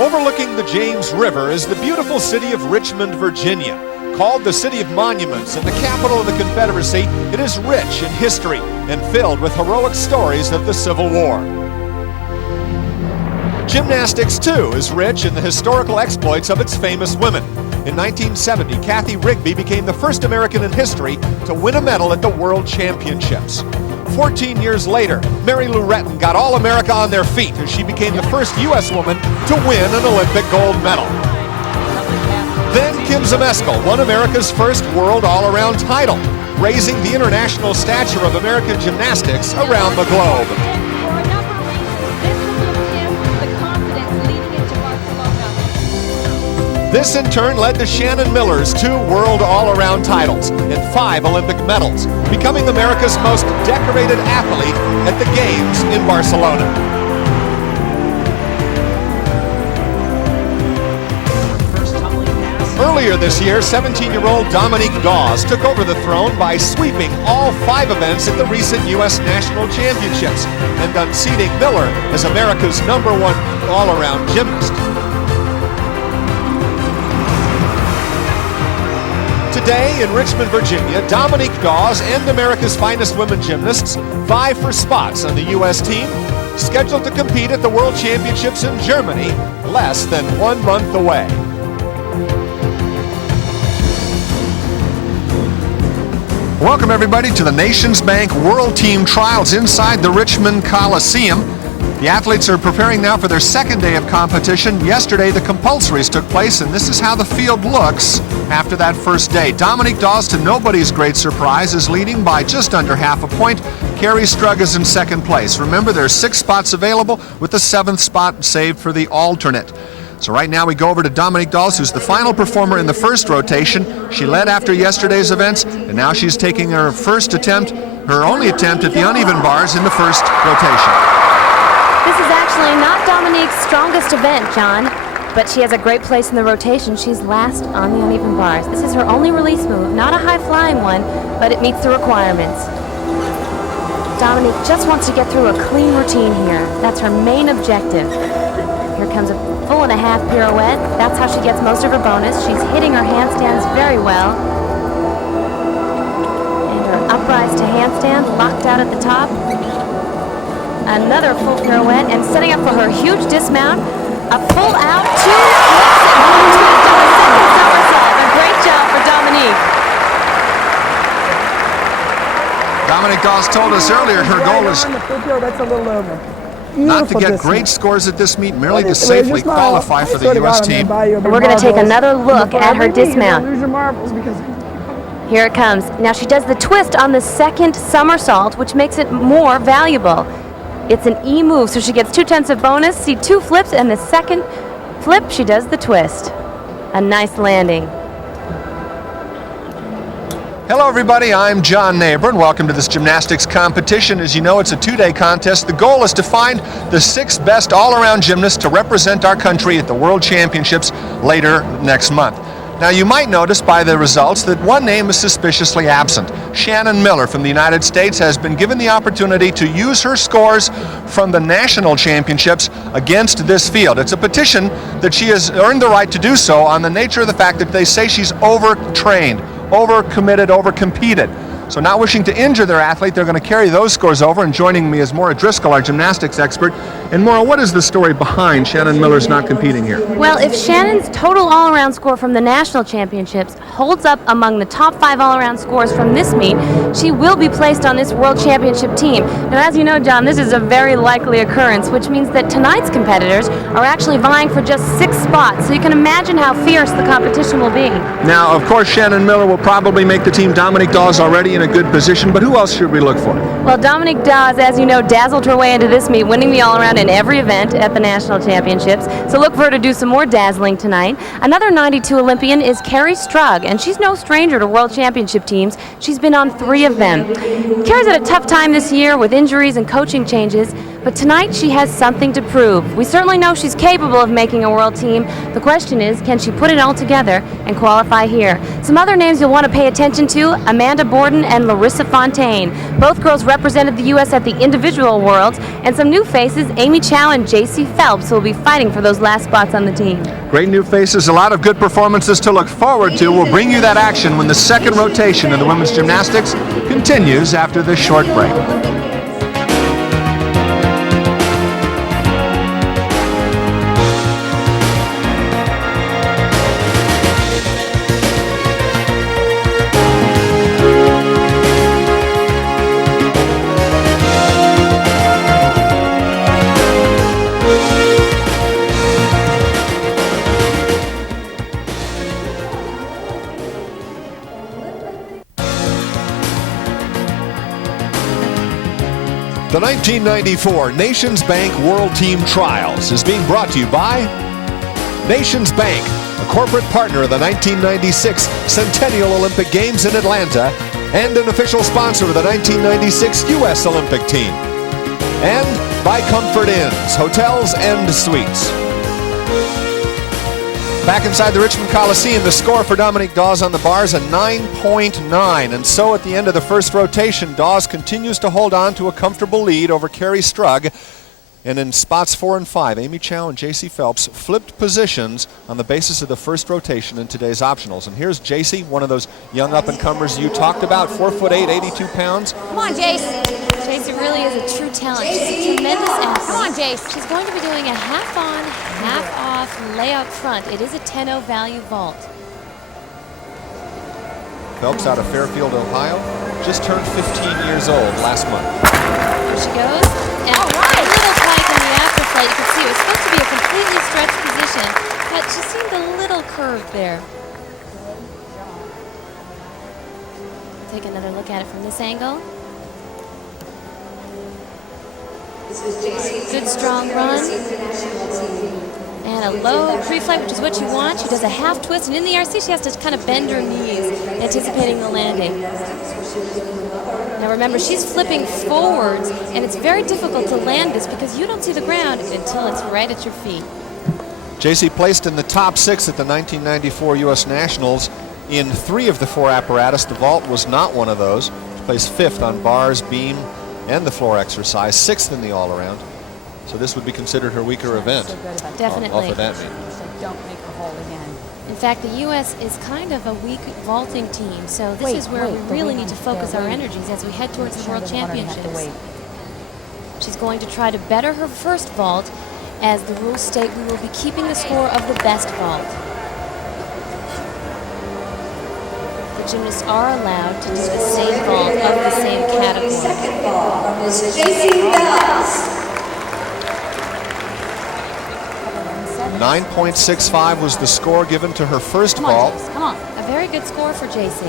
Overlooking the James River is the beautiful city of Richmond, Virginia. Called the City of Monuments and the capital of the Confederacy, it is rich in history and filled with heroic stories of the Civil War. Gymnastics, too, is rich in the historical exploits of its famous women. In 1970, Kathy Rigby became the first American in history to win a medal at the World Championships. 14 years later, Mary Lou Retton got all America on their feet as she became the first U.S. woman to win an Olympic gold medal. Then Kim Zmeskal won America's first world all-around title, raising the international stature of American gymnastics around the globe. This in turn led to Shannon Miller's 2 world all-around titles and 5 Olympic medals, becoming America's most decorated athlete at the Games in Barcelona. Earlier this year, 17-year-old Dominique Daws took over the throne by sweeping all 5 events at the recent U.S. National Championships and unseating Miller as America's #1 all-around gymnast. Today in Richmond, Virginia, Dominique Daws and America's finest women gymnasts vie for spots on the U.S. team, scheduled to compete at the World Championships in Germany less than 1 month away. Welcome everybody to the Nations Bank World Team Trials inside the Richmond Coliseum. The athletes are preparing now for their second day of competition. Yesterday the compulsories took place, and this is how the field looks after that first day. Dominique Daws, to nobody's great surprise, is leading by just under half a point. Carrie Strug is in second place. Remember, there's 6 spots available with the 7th spot saved for the alternate. So right now we go over to Dominique Daws, who's the final performer in the first rotation. She led after yesterday's events, and now she's taking her first attempt, her only attempt at the uneven bars in the first rotation. This is actually not Dominique's strongest event, John, but she has a great place in the rotation. She's last on the uneven bars. This is her only release move, not a high-flying one, but it meets the requirements. Dominique just wants to get through a clean routine here. That's her main objective. Here comes a full and a half pirouette. That's how she gets most of her bonus. She's hitting her handstands very well. And her uprise to handstand, locked out at the top. Another full pirouette, and setting up for her huge dismount. A full out, 2 flips and 1 twist on the second somersault. A great job for Dominique. Dominique Daws told us earlier her goal is not to get great scores at this meet, merely to safely qualify for the U.S. team. We're going to take another look at her dismount. Here it comes. Now she does the twist on the second somersault, which makes it more valuable. It's an E move, so she gets 2/10 of bonus. See 2 flips, and the second flip, she does the twist. A nice landing. Hello everybody, I'm John Neighbor, and welcome to this gymnastics competition. As you know, it's a 2-day contest. The goal is to find the 6 best all-around gymnasts to represent our country at the World Championships later next month. Now, you might notice by the results that one name is suspiciously absent. Shannon Miller from the United States has been given the opportunity to use her scores from the national championships against this field. It's a petition that she has earned the right to do so on the nature of the fact that they say she's overtrained, overcommitted, overcompeted. So not wishing to injure their athlete, they're going to carry those scores over. And joining me is Maura Driscoll, our gymnastics expert. And Maura, what is the story behind Shannon Miller's not competing here? Well, if Shannon's total all-around score from the national championships holds up among the top 5 all-around scores from this meet, she will be placed on this World Championship team. Now, as you know, John, this is a very likely occurrence, which means that tonight's competitors are actually vying for just 6 spots. So you can imagine how fierce the competition will be. Now, of course, Shannon Miller will probably make the team. Dominique Daws already in a good position, but who else should we look for? Well, Dominique Daws, as you know, dazzled her way into this meet, winning the all-around in every event at the national championships. So look for her to do some more dazzling tonight. Another 92 Olympian is Carrie Strug, and she's no stranger to World Championship teams. She's been on 3 of them. Carrie's had a tough time this year with injuries and coaching changes, but tonight she has something to prove. We certainly know she's capable of making a world team. The question is, can she put it all together and qualify here? Some other names you'll want to pay attention to: Amanda Borden and Larissa Fontaine. Both girls represented the U.S. at the individual worlds, and some new faces, Amy Chow and J.C. Phelps, will be fighting for those last spots on the team. Great new faces, a lot of good performances to look forward to. We'll bring you that action when the second rotation of the women's gymnastics continues after this short break. The 1994 Nations Bank World Team Trials is being brought to you by Nations Bank, a corporate partner of the 1996 Centennial Olympic Games in Atlanta and an official sponsor of the 1996 U.S. Olympic team. And by Comfort Inns, Hotels and Suites. Back inside the Richmond Coliseum, the score for Dominique Daws on the bars, a 9.9. And so at the end of the first rotation, Daws continues to hold on to a comfortable lead over Carrie Strug. And in spots 4 and 5, Amy Chow and J.C. Phelps flipped positions on the basis of the first rotation in today's optionals. And here's J.C., one of those young up-and-comers you talked about, 4'8", 82 pounds. Come on, Jace. J.C. really is a true talent. She's a tremendous athlete. Come on, Jace. She's going to be doing a half-on, half-off layout front. It is a 10-0 value vault. Phelps out of Fairfield, Ohio, just turned 15 years old last month. Here she goes. And all right. A little tight in the after flight. You can see it was supposed to be a completely stretched position, but she seemed a little curved there. Take another look at it from this angle. Good strong run. And a low pre-flight, which is what you want. She does a half twist, and in the RC she has to kind of bend her knees, anticipating the landing. Now remember, she's flipping forwards, and it's very difficult to land this because you don't see the ground until it's right at your feet. J.C. placed in the top 6 at the 1994 U.S. Nationals in 3 of the 4 apparatus. The vault was not one of those. She placed 5th on bars, beam, and the floor exercise, 6th in the all-around. So this would be considered her weaker event. Definitely. Off of that mean. Don't make her whole again. In fact, the U.S. is kind of a weak vaulting team, so this is where we really need to focus our energies as we head towards the World Championships. She's going to try to better her first vault. As the rules state, we will be keeping the score of the best vault. The gymnasts are allowed to do the same vault of the same category. Second vault from Ms. J.C. Daws. 9.65 was the score given to her first vault. Come on. A very good score for J.C.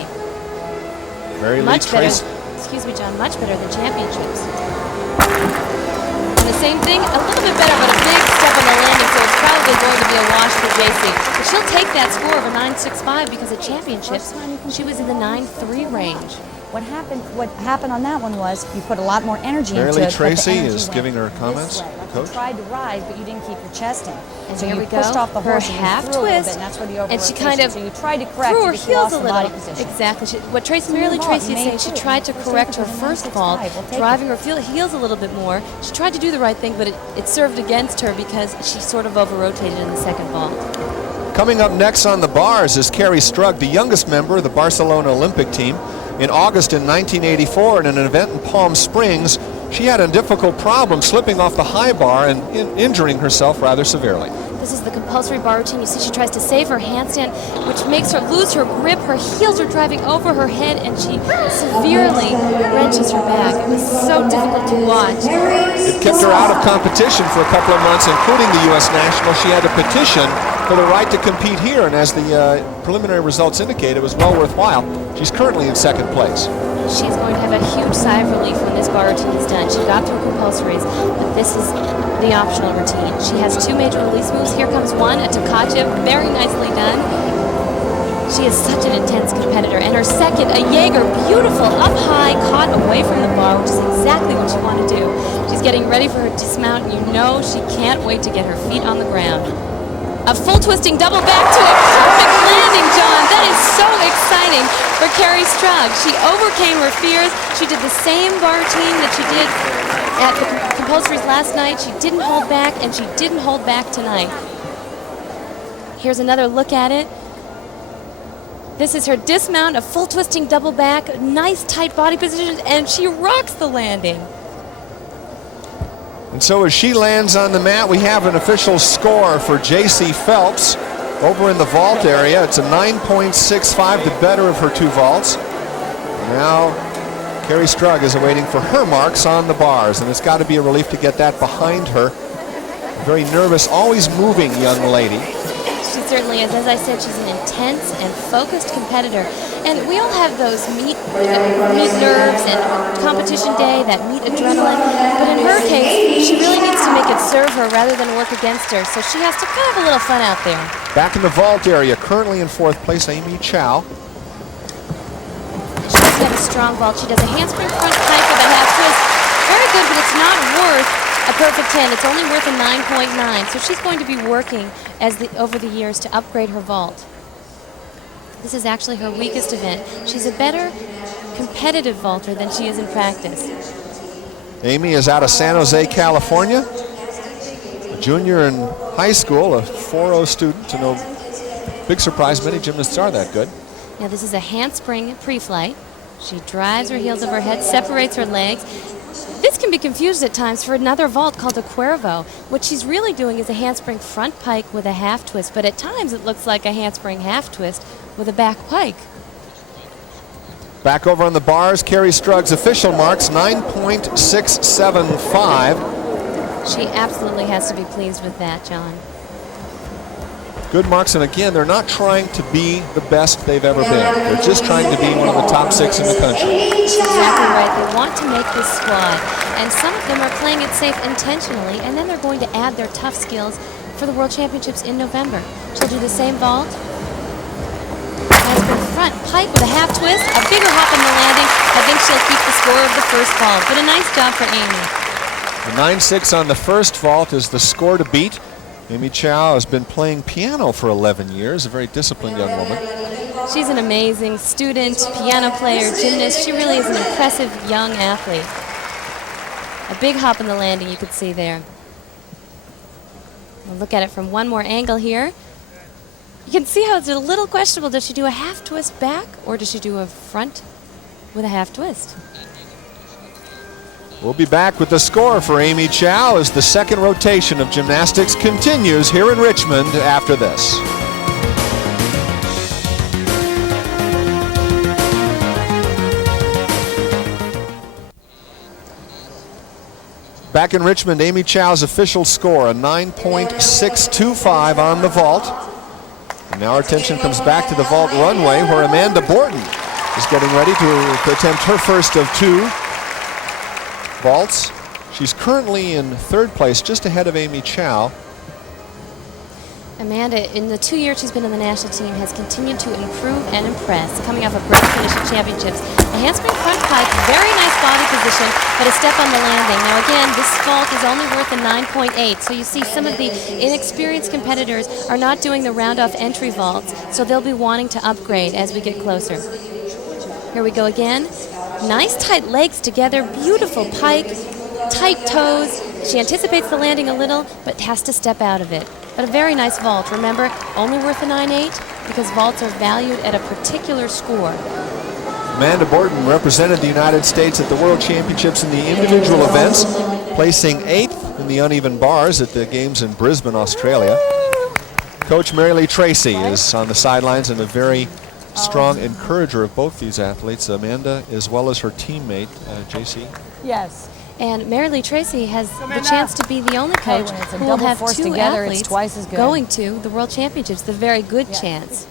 Very much better. Trace. Excuse me, John. Much better than championships. And the same thing, a little bit better, but a big step on the landing, so it's probably going to be a wash for J.C. But she'll take that score of a 9.65 because at championships, she was in the 9.3 range. What happened on that one was you put a lot more energy into it. Mary but the Tracy energy is went giving her this comments. way. Like Coach? you tried to rise, but you didn't keep your chest in. And so here you we go. pushed off the Her horse and you half threw a little twist, bit, and that's where the over and she kind of so you tried to correct threw her it, but you heels lost a the little. body position. Exactly. What So Mary you Tracy is made saying, she two. tried to First correct her was a first 9.65. vault, We'll take driving her heels a little bit more. She tried to do the right thing, but it served against her because she sort of over-rotated in the second vault. Coming up next on the bars is Carrie Strug, the youngest member of the Barcelona Olympic team. In August in 1984, in an event in Palm Springs, she had a difficult problem slipping off the high bar and injuring herself rather severely. This is the compulsory bar routine. You see she tries to save her handstand, which makes her lose her grip. Her heels are driving over her head, and she severely wrenches her back. It was so difficult to watch. It kept her out of competition for a couple of months, including the U.S. National. She had to petition for the right to compete here, and as the preliminary results indicate, it was well worthwhile. She's currently in 2nd place. She's going to have a huge sigh of relief when this bar routine is done. She got through compulsories, but this is the optional routine. She has 2 major release moves. Here comes one, a Takachev, very nicely done. She is such an intense competitor. And her second, a Jaeger, beautiful, up high, caught away from the bar, which is exactly what she wanted to do. She's getting ready for her dismount, and you know she can't wait to get her feet on the ground. A full twisting double back to a perfect landing, John. That is so exciting for Carrie Strug. She overcame her fears. She did the same bar routine that she did at the compulsories last night. She didn't hold back, and she didn't hold back tonight. Here's another look at it. This is her dismount, a full twisting double back, nice tight body position, and she rocks the landing. And so as she lands on the mat, we have an official score for J.C. Phelps over in the vault area. It's a 9.65, the better of her two vaults. Now Carrie Strug is awaiting for her marks on the bars, and it's got to be a relief to get that behind her. Very nervous, always moving young lady. She certainly is. As I said, she's an intense and focused competitor. And we all have those meet nerves and competition day, that meet adrenaline. But in her case, she really needs to make it serve her rather than work against her. So she has to kind of have a little fun out there. Back in the vault area, currently in fourth place, Amy Chow. She does have a strong vault. She does a handspring front pike with a half twist. Very good, but it's not worth a perfect 10. It's only worth a 9.9. So she's going to be working over the years to upgrade her vault. This is actually her weakest event. She's a better competitive vaulter than she is in practice. Amy is out of San Jose, California. A junior in high school, a 4.0 student. To no big surprise, many gymnasts are that good. Now this is a handspring pre-flight. She drives her heels over her head, separates her legs. This can be confused at times for another vault called a Cuervo. What she's really doing is a handspring front pike with a half twist, but at times it looks like a handspring half twist with a back pike. Back over on the bars, Carrie Strug's official marks, 9.675. She absolutely has to be pleased with that, John. Good marks, and again, they're not trying to be the best they've ever been. They're just trying to be one of the top 6 in the country. Exactly right. They want to make this squad, and some of them are playing it safe intentionally, and then they're going to add their tough skills for the World Championships in November. She'll do the same vault. Handspring front pike with a half twist, a bigger hop in the landing. I think she'll keep the score of the first vault, but a nice job for Amy. The 9.6 on the first vault is the score to beat. Amy Chow has been playing piano for 11 years, a very disciplined young woman. She's an amazing student, piano player, gymnast. She really is an impressive young athlete. A big hop in the landing you could see there. We'll look at it from one more angle here. You can see how it's a little questionable. Does she do a half twist back, or does she do a front with a half twist? We'll be back with the score for Amy Chow as the second rotation of gymnastics continues here in Richmond after this. Back in Richmond, Amy Chow's official score, a 9.625 on the vault. And now our attention comes back to the vault runway, where Amanda Borton is getting ready to attempt her first of 2 vaults. She's currently in third place, just ahead of Amy Chow. Amanda, in the 2 years she's been in the national team, has continued to improve and impress, coming off a great finish at championships. A handspring front pike, very nice body position, but a step on the landing. Now again, this vault is only worth a 9.8, so you see some of the inexperienced competitors are not doing the round-off entry vaults, so they'll be wanting to upgrade as we get closer. Here we go again. Nice tight legs together, beautiful pike, tight toes. She anticipates the landing a little, but has to step out of it. But a very nice vault. Remember, only worth a 9.8 because vaults are valued at a particular score. Amanda Borton represented the United States at the World Championships in the individual events, placing 8th in the uneven bars at the games in Brisbane, Australia. Coach Mary Lee Tracy is on the sidelines and a very strong encourager of both these athletes, Amanda as well as her teammate, JC. Yes. And Mary Lee Tracy has the chance to be the only coach when it's a who will double have force 2 together, it's athletes twice as good. going to the World Championships, the very good chance.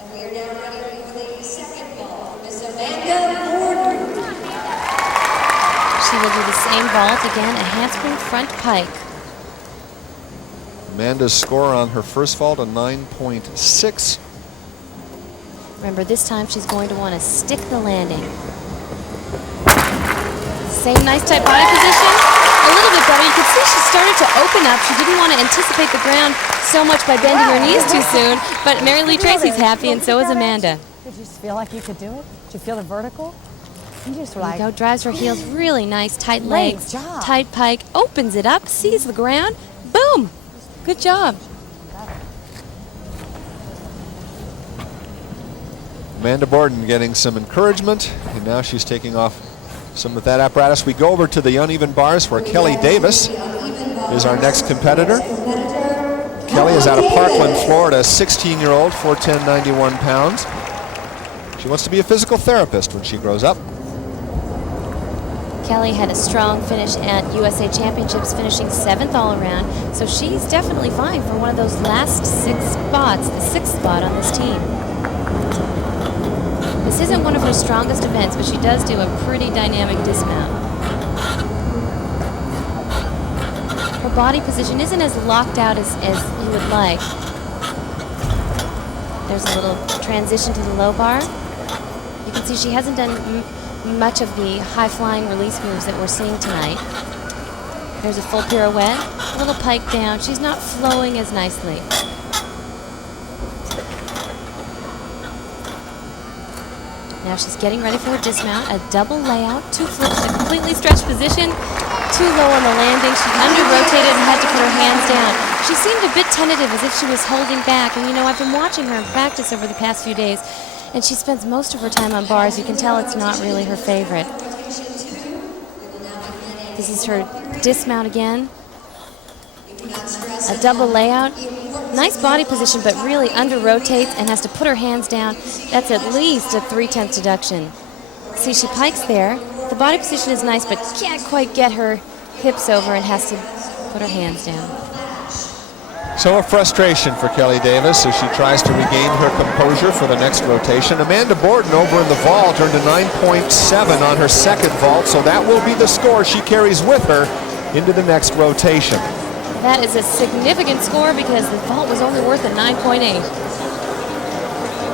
And we are now ready for the second vault, Miss Amanda Borton. She will do the same vault again, a handspring front pike. Amanda's score on her first vault, a 9.6. Remember, this time she's going to want to stick the landing. Same nice tight body position. A little bit better. You can see she started to open up. She didn't want to anticipate the ground so much by bending her knees too soon. But Mary Lee Tracy's happy, and so is Amanda. Did you feel like you could do it? Did you feel the vertical? You just were There you like, go, drives her heels really nice, tight Great legs, job. tight pike, opens it up, sees the ground, boom! Good job. Amanda Borden getting some encouragement, and now she's taking off some of that apparatus. We go over to the uneven bars where Kelly Davis is our next competitor. Kelly is out of Parkland, Florida, 16-year-old, 4'10", 91 pounds. She wants to be a physical therapist when she grows up. Kelly had a strong finish at USA Championships, finishing 7th all around, so she's definitely vying for one of those last 6 spots, the 6th spot on this team. This isn't one of her strongest events, but she does do a pretty dynamic dismount. Her body position isn't as locked out as you would like. There's a little transition to the low bar. You can see she hasn't done much of the high-flying release moves that we're seeing tonight. There's a full pirouette, a little pike down. She's not flowing as nicely. Now she's getting ready for her dismount, a double layout, 2 flips, a completely stretched position, too low on the landing. She under-rotated and had to put her hands down. She seemed a bit tentative, as if she was holding back. And you know, I've been watching her in practice over the past few days, and she spends most of her time on bars. You can tell it's not really her favorite. This is her dismount again. A double layout. Nice body position, but really under-rotates and has to put her hands down. That's at least a 3/10 deduction. See, she pikes there. The body position is nice, but can't quite get her hips over and has to put her hands down. So a frustration for Kelly Davis as she tries to regain her composure for the next rotation. Amanda Borden over in the vault earned a 9.7 on her second vault, so that will be the score she carries with her into the next rotation. That is a significant score because the vault was only worth a 9.8.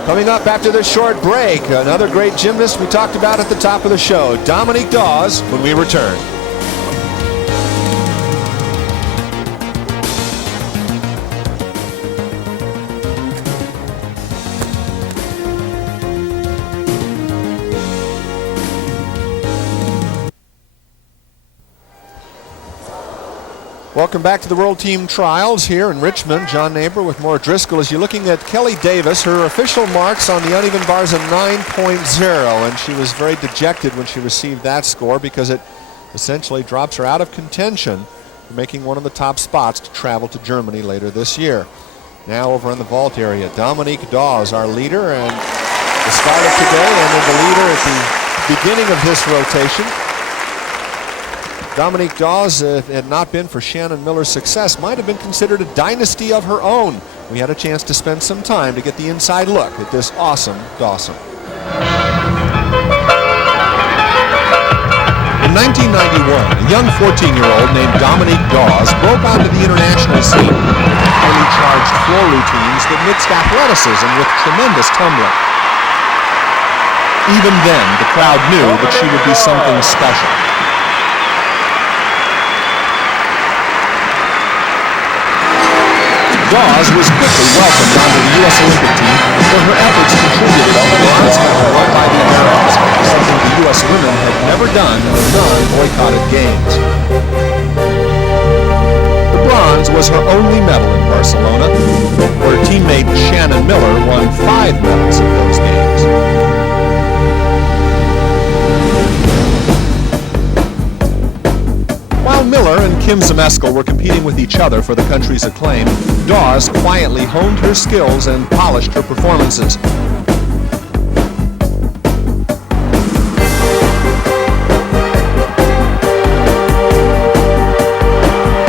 Coming up after this short break, another great gymnast we talked about at the top of the show, Dominique Daws, when we return. Welcome back to the World Team Trials here in Richmond. John Neighbor with more Driscoll. As you're looking at Kelly Davis, her official marks on the uneven bars are 9.0, and she was very dejected when she received that score because it essentially drops her out of contention for making one of the top spots to travel to Germany later this year. Now over in the vault area, Dominique Daws, our leader, and the start of today, and then the leader at the beginning of this rotation. Dominique Daws, if it had not been for Shannon Miller's success, might have been considered a dynasty of her own. We had a chance to spend some time to get the inside look at this awesome Dawson. In 1991, a young 14-year-old named Dominique Daws broke onto the international scene with highly charged floor routines that mixed athleticism with tremendous tumbling. Even then, the crowd knew that she would be something special. Daws was quickly welcomed onto the U.S. Olympic team where her efforts contributed to the bronze medal won by the Americans, something the U.S. women had never done in the non-boycotted games. The bronze was her only medal in Barcelona, where teammate Shannon Miller won 5 medals in those games. While Miller and Kim Zmeskal were competing with each other for the country's acclaim, Daws quietly honed her skills and polished her performances.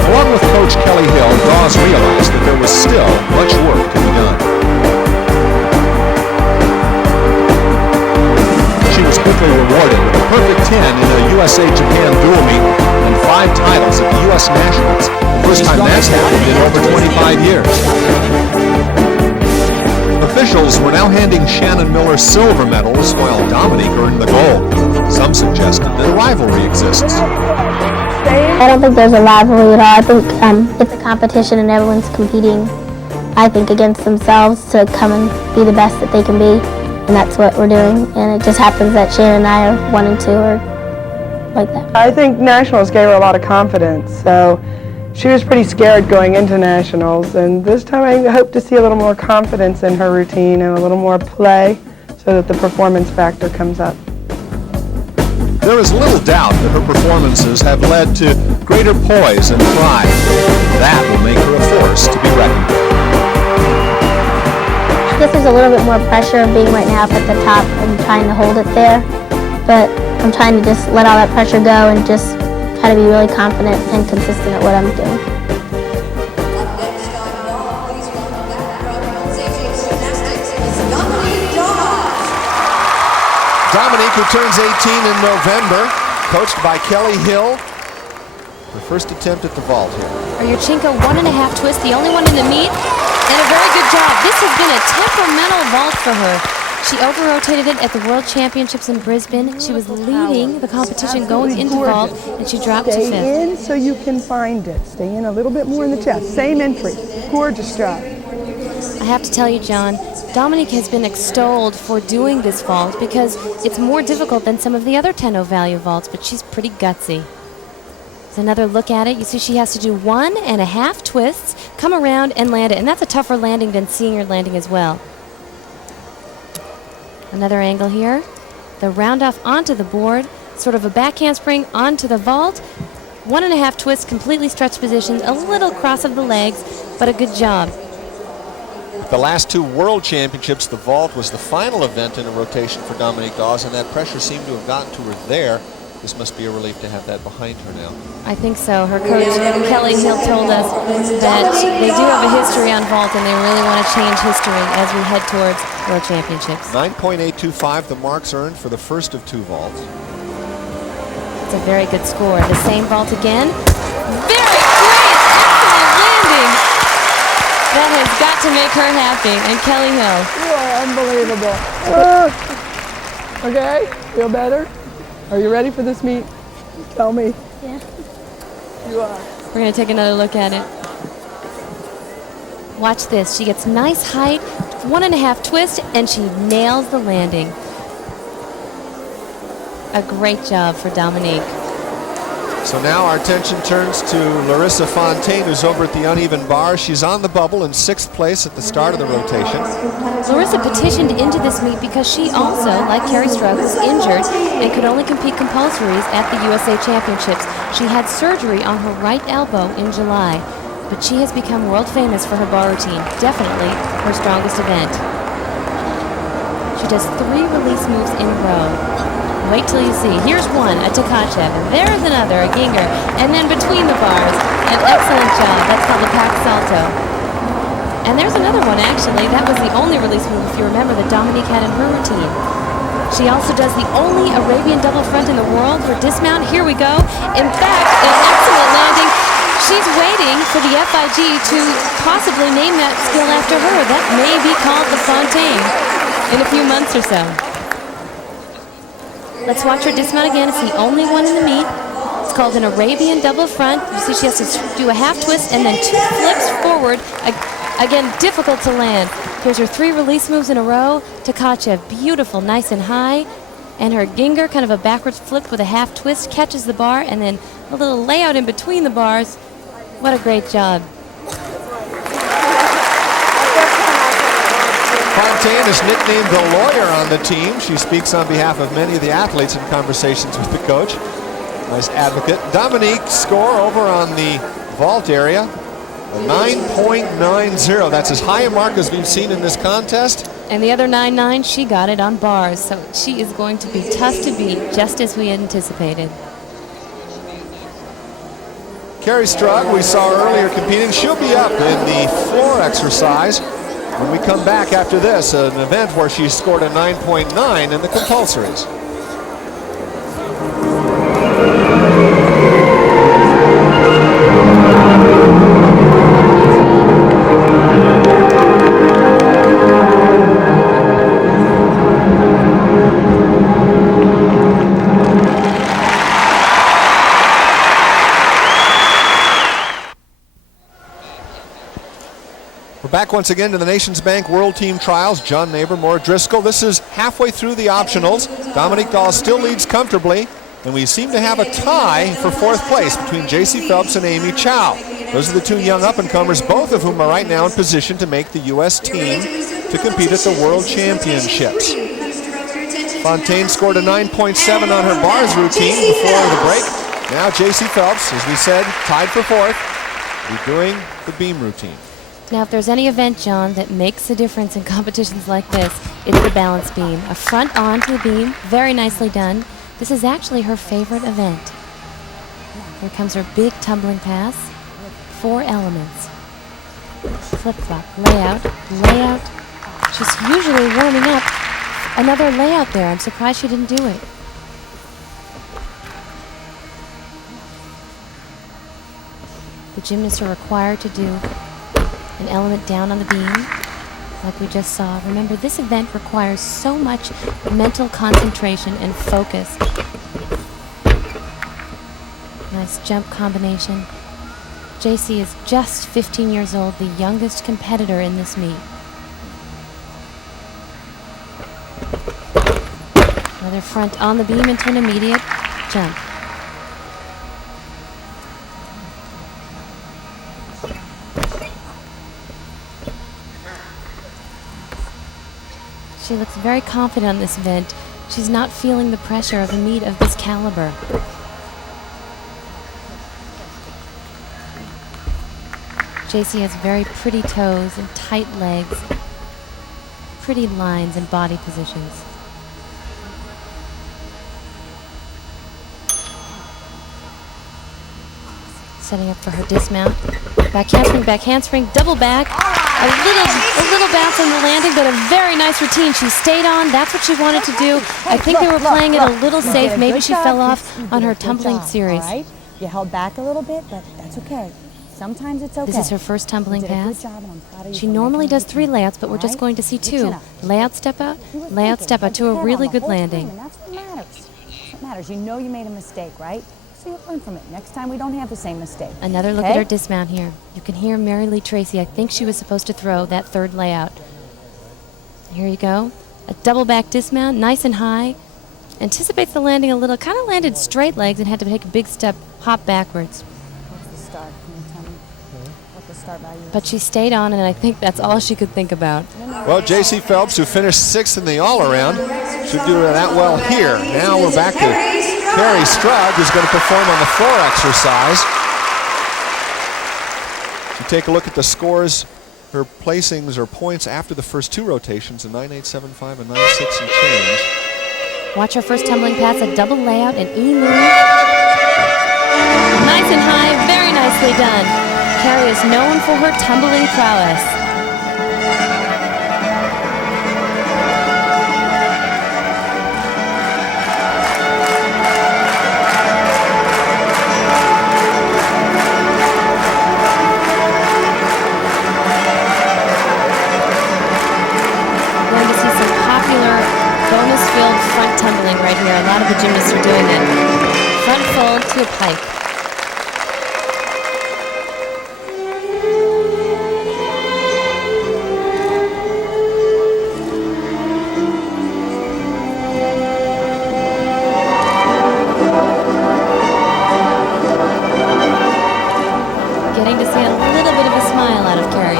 Along with Coach Kelly Hill, Daws realized that there was still much work to be done. She was quickly rewarded with a perfect 10 in a USA-Japan dual meet and 5 titles at the U.S. Nationals. The first time that's happened in over 25 years. Officials were now handing Shannon Miller silver medals while Dominique earned the gold. Some suggested that a rivalry exists. I don't think there's a rivalry at all. I think it's a competition and everyone's competing, I think, against themselves to come and be the best that they can be. And that's what we're doing. And it just happens that Shannon and I are 1 and 2 or like that. I think Nationals gave her a lot of confidence. So she was pretty scared going into Nationals. And this time I hope to see a little more confidence in her routine and a little more play so that the performance factor comes up. There is little doubt that her performances have led to greater poise and pride. That will make her a force to be reckoned with. I guess there's a little bit more pressure of being right now up at the top and trying to hold it there. But I'm trying to just let all that pressure go and just try to be really confident and consistent at what I'm doing. Up next on ball, please welcome back from USA Gymnastics, Ms. Dominique Daws. Dominique, who turns 18 in November, coached by Kelly Hill. Her first attempt at the vault here. Yurchenko 1.5 twist, the only one in the meet, and a very good job. This has been a temperamental vault for her. She over-rotated it at the World Championships in Brisbane. She was leading the competition going into vault, and she dropped to 5th. Stay in so you can find it. Stay in a little bit more in the chest. Same entry. Gorgeous job. I have to tell you, John, Dominique has been extolled for doing this vault because it's more difficult than some of the other 10 value vaults, but she's pretty gutsy. There's another look at it. You see she has to do 1.5 twists, come around and land it, and that's a tougher landing than seeing her landing as well. Another angle here. The round off onto the board, sort of a back handspring onto the vault. 1.5 twists, completely stretched positions, a little cross of the legs, but a good job. The last 2 World Championships, the vault was the final event in a rotation for Dominique Daws, and that pressure seemed to have gotten to her there. This must be a relief to have that behind her now. I think so. Her coach, Kelly Hill, told us that they do have a history on vault, and they really want to change history as we head towards World Championships. 9.825, the marks earned for the first of 2 vaults. It's a very good score. The same vault again. Very great! Excellent landing! That has got to make her happy. And Kelly Hill. You are unbelievable. Okay, feel better? Are you ready for this meet? Tell me. Yeah. You are. We're going to take another look at it. Watch this. She gets nice height, 1.5 twist, and she nails the landing. A great job for Dominique. So now our attention turns to Larissa Fontaine, who's over at the uneven bar. She's on the bubble in 6th place at the start of the rotation. Larissa petitioned into this meet because she also, like Carrie Strug, was injured and could only compete compulsories at the USA Championships. She had surgery on her right elbow in July, but she has become world famous for her bar routine. Definitely her strongest event. She does 3 release moves in a row. Wait till you see. Here's one, a Tkachev, and there's another, a Ginger, and then between the bars, an excellent job. That's called a pack salto. And there's another one, actually. That was the only release move, if you remember, that Dominique had in her routine. She also does the only Arabian double front in the world for dismount. Here we go. In fact, an excellent landing. She's waiting for the FIG to possibly name that skill after her. That may be called the Fontaine in a few months or so. Let's watch her dismount again. It's the only one in the meet. It's called an Arabian double front. You see she has to do a half twist and then 2 flips forward. Again, difficult to land. Here's her 3 release moves in a row. Tkachev, beautiful, nice and high. And her Ginger, kind of a backwards flip with a half twist, catches the bar, and then a little layout in between the bars. What a great job. Fontaine is nicknamed the lawyer on the team. She speaks on behalf of many of the athletes in conversations with the coach. Nice advocate. Dominique's score over on the vault area, a 9.90. That's as high a mark as we've seen in this contest. And the other 9.9, she got it on bars. So she is going to be tough to beat, just as we anticipated. Carrie Strug, we saw earlier competing. She'll be up in the floor exercise when we come back after this, an event where she scored a 9.9 in the compulsories. We're back once again to the Nations Bank World Team Trials. John Neighbor, Maura Driscoll. This is halfway through the optionals. Dominique Daws still leads comfortably, and we seem to have a tie for fourth place between J.C. Phelps and Amy Chow. Those are the two young up-and-comers, both of whom are right now in position to make the U.S. team to compete at the World Championships. Fontaine scored a 9.7 on her bars routine before the break. Now J.C. Phelps, as we said, tied for fourth, doing the beam routine. Now, if there's any event, John, that makes a difference in competitions like this, it's the balance beam. A front onto the beam, very nicely done. This is actually her favorite event. Here comes her big tumbling pass. 4 elements. Flip-flop, layout, layout. She's usually warming up. Another layout there. I'm surprised she didn't do it. The gymnasts are required to do an element down on the beam, like we just saw. Remember, this event requires so much mental concentration and focus. Nice jump combination. JC is just 15 years old, the youngest competitor in this meet. Another front on the beam into an immediate jump. She looks very confident on this event. She's not feeling the pressure of a meet of this caliber. JC has very pretty toes and tight legs, pretty lines and body positions. Setting up for her dismount. Back handspring, double back. A little bounce on the landing, but a very nice routine. She stayed on. That's what she wanted to do. I think they were playing it a little safe. Maybe she fell off on her tumbling series. Right? You held back a little bit, but that's okay. Sometimes it's okay. This is her first tumbling pass. She She normally does 3 layouts, but we're just going to see 2. Layout step out to a really good landing. And that's what matters. That's what matters. You know you made a mistake, right? So you learn from it. Next time we don't have the same mistake. Another look at her dismount here. You can hear Mary Lee Tracy. I think she was supposed to throw that 3rd layout. Here you go. A double back dismount, nice and high. Anticipates the landing a little. Kind of landed straight legs and had to take a big step, hop backwards. What's the start? Can you tell me what the start value is? But she stayed on, and I think that's all she could think about. Well, J.C. Phelps, who finished 6th in the all-around, should do that well here. Now we're back to Carrie Strug, who's going to perform on the floor exercise. If you take a look at the scores, her placings or points after the first 2 rotations, a 9.875 and 9.6 and change. Watch her first tumbling pass, a double layout, an E move. Nice and high, very nicely done. Carrie is known for her tumbling prowess. Bonus-filled front tumbling right here. A lot of the gymnasts are doing it. Front fold to a pike. Getting to see a little bit of a smile out of Carrie.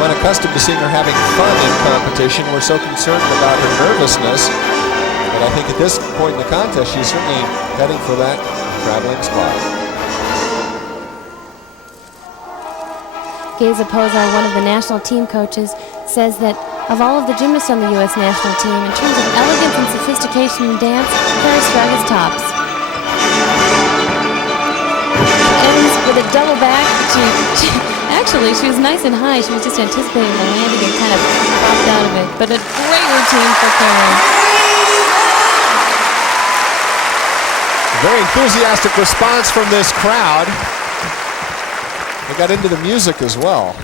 Unaccustomed to seeing her having fun in competition. We're so concerned about her nervousness. But I think at this point in the contest, she's certainly heading for that traveling spot. Geza Pozar, one of the national team coaches, says that of all of the gymnasts on the U.S. national team, in terms of elegance and sophistication in dance, Carrie Strug is tops. Ends with a double back. Actually, she was nice and high. She was just anticipating the landing and kind of popped out of it. But a great routine for Carrie. Very enthusiastic response from this crowd. They got into the music as well.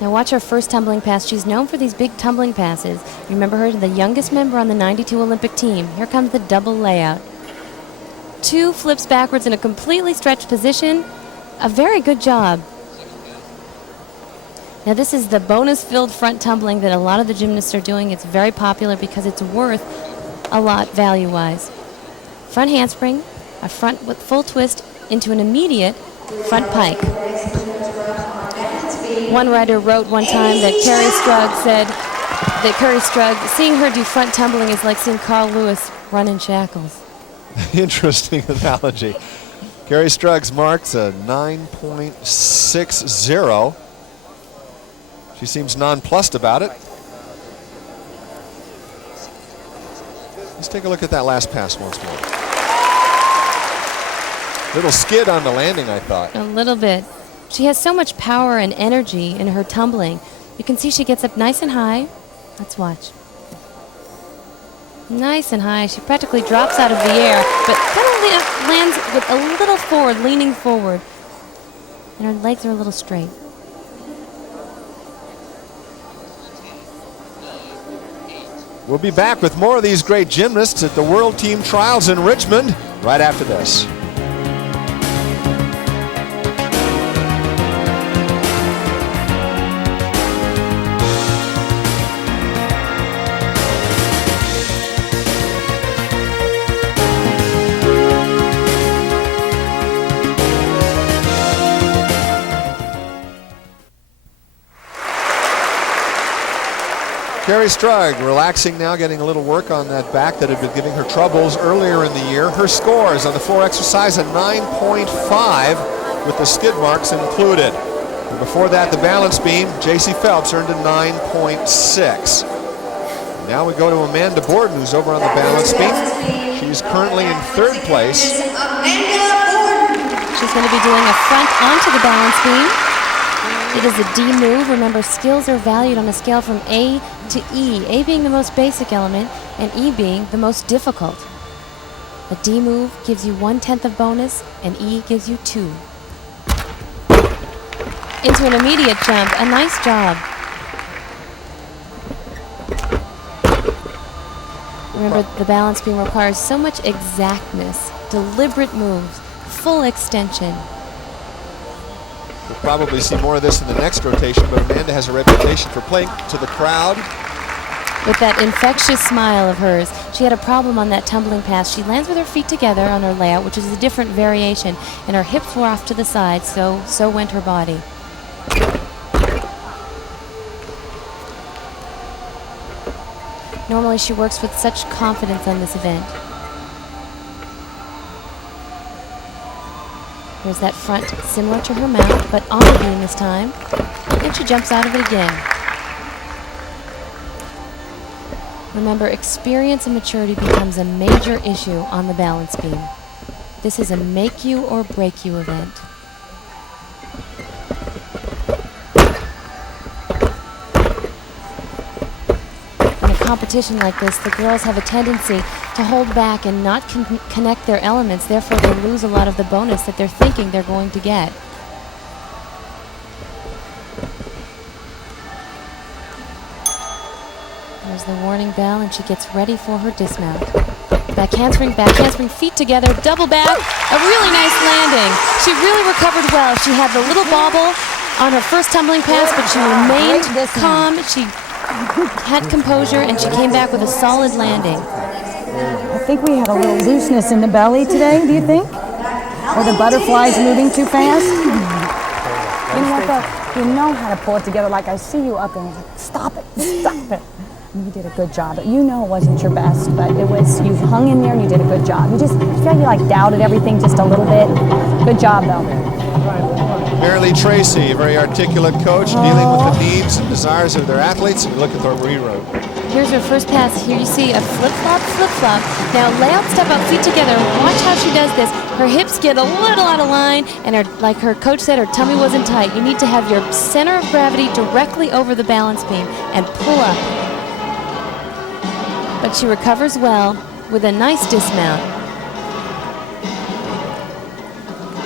Now watch her first tumbling pass. She's known for these big tumbling passes. Remember her, the youngest member on the '92 Olympic team. Here comes the double layout. 2 flips backwards in a completely stretched position. a very good job. Now this is the bonus-filled front tumbling that a lot of the gymnasts are doing. It's very popular because it's worth a lot value-wise. Front handspring, a front with full twist into an immediate front pike. One writer wrote one time that Carrie Strug said that seeing her do front tumbling is like seeing Carl Lewis run in shackles. Interesting analogy. Carrie Strug's marks a 9.60. She seems nonplussed about it. Let's take a look at that last pass once more. Little skid on the landing, I thought. A little bit. She has so much power and energy in her tumbling. You can see she gets up nice and high. Let's watch. Nice and high. She practically drops out of the air, but kind of lands with a little forward, leaning forward. And her legs are a little straight. We'll be back with more of these great gymnasts at the World Team Trials in Richmond right after this. Carrie Strug relaxing now, getting a little work on that back that had been giving her troubles earlier in the year. Her scores on the floor exercise a 9.5 with the skid marks included. And before that, the balance beam, J.C. Phelps earned a 9.6. Now we go to Amanda Borden, who's over on the balance beam. She's currently in third place. She's going to be doing a front onto the balance beam. It is a D move. Remember, skills are valued on a scale from A to E, A being the most basic element and E being the most difficult. A D move gives you 1/10 of bonus and E gives you 2. Into an immediate jump. A nice job. Remember, the balance beam requires so much exactness, deliberate moves, full extension. We'll probably see more of this in the next rotation, but Amanda has a reputation for playing to the crowd. With that infectious smile of hers. She had a problem on that tumbling pass. She lands with her feet together on her layout, which is a different variation, and her hips were off to the side, so went her body. Normally she works with such confidence on this event. There's that front similar to her mount, but on the beam this time. And she jumps out of it again. Remember, experience and maturity becomes a major issue on the balance beam. This is a make you or break you event. In a competition like this, the girls have a tendency to hold back and not connect their elements. Therefore, they lose a lot of the bonus that they're thinking they're going to get. There's the warning bell, and she gets ready for her dismount. Back handspring, feet together, double back, a really nice landing. She really recovered well. She had the little bobble on her first tumbling pass, but she remained calm. She had composure, and she came back with a solid landing. I think we had a little looseness in the belly today, do you think? Or the butterflies moving too fast? You know what, though? You know how to pull it together. Like, I see you up there and like, stop it. You did a good job. You know it wasn't your best, but it was, you hung in there and you did a good job. You just feel like you like doubted everything just a little bit. Good job, though. Marilee Tracy, a very articulate coach, dealing with the needs and desires of their athletes. And look at what we wrote. Here's her first pass. Here you see a flip-flop, flip-flop. Now lay out, step out, feet together. Watch how she does this. Her hips get a little out of line, and her, like her coach said, her tummy wasn't tight. You need to have your center of gravity directly over the balance beam and pull up. But she recovers well with a nice dismount.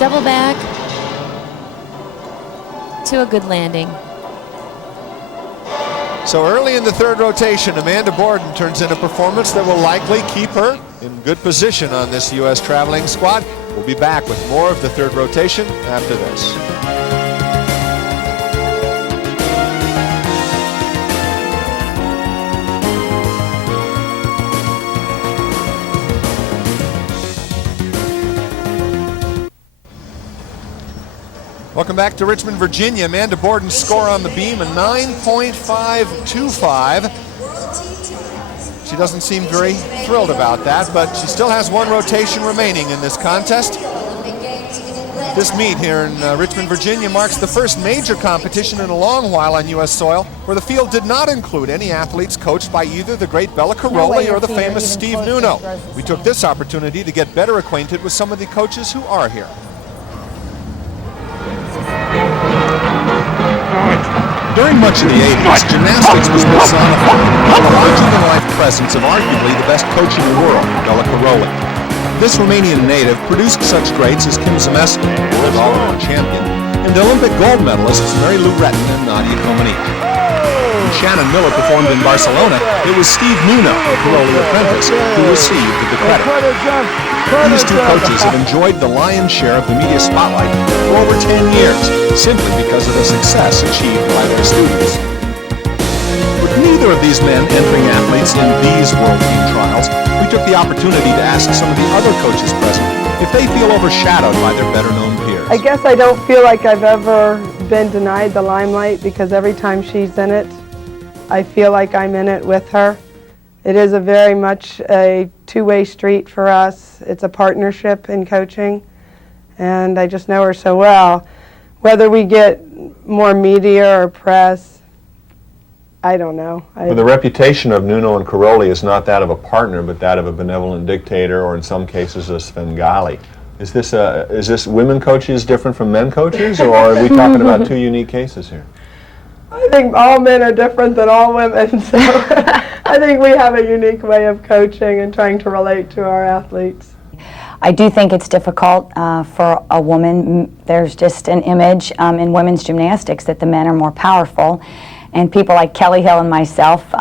Double back to a good landing. So early in the third rotation, Amanda Borden turns in a performance that will likely keep her in good position on this U.S. traveling squad. We'll be back with more of the third rotation after this. Welcome back to Richmond, Virginia. Amanda Borden's score on the beam, a 9.525. She doesn't seem very thrilled about that, but she still has one rotation remaining in this contest. This meet here in Richmond, Virginia marks the first major competition in a long while on U.S. soil where the field did not include any athletes coached by either the great Bella Caroli or the famous Steve Nuno. We took this opportunity to get better acquainted with some of the coaches who are here. During much of the 80s, gymnastics was personified by the larger-than-life presence of arguably the best coach in the world, Bella Caroli. This Romanian native produced such greats as Kim Zmescu, world all-around champion, and Olympic gold medalists Mary Lou Retton and Nadia Comaneci. When Shannon Miller performed in Barcelona, it was Steve Nuno, the Caroli apprentice, who received the credit. These two coaches have enjoyed the lion's share of the media spotlight for over 10 years, simply because of the success achieved by their students. With neither of these men entering athletes in these World Team trials, we took the opportunity to ask some of the other coaches present if they feel overshadowed by their better-known peers. I guess I don't feel like I've ever been denied the limelight because every time she's in it, I feel like I'm in it with her. It is a very much a two-way street for us. It's a partnership in coaching, and I just know her so well. Whether we get more media or press, I don't know. Well, the reputation of Nuno and Caroli is not that of a partner, but that of a benevolent dictator, or in some cases a Svengali. Is this women coaches different from men coaches, or are we talking about two unique cases here? I think all men are different than all women, so I think we have a unique way of coaching and trying to relate to our athletes. I do think it's difficult for a woman. There's just an image in women's gymnastics that the men are more powerful, and people like Kelly Hill and myself,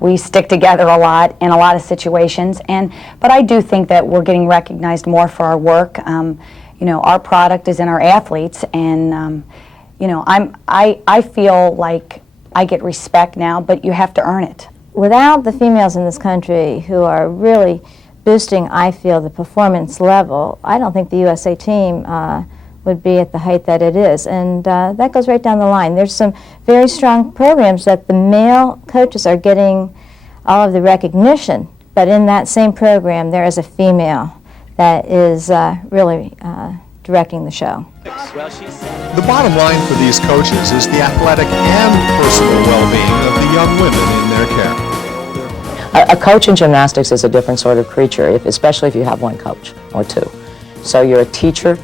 we stick together a lot in a lot of situations. But I do think that we're getting recognized more for our work. You know, our product is in our athletes, and you know, I feel like I get respect now, but you have to earn it. Without the females in this country who are really boosting, I feel, the performance level, I don't think the USA team would be at the height that it is. And that goes right down the line. There's some very strong programs that the male coaches are getting all of the recognition, but in that same program there is a female that is really directing the show. The bottom line for these coaches is the athletic and personal well-being of the young women in their care. A coach in gymnastics is a different sort of creature, especially if you have one coach or two. So you're a teacher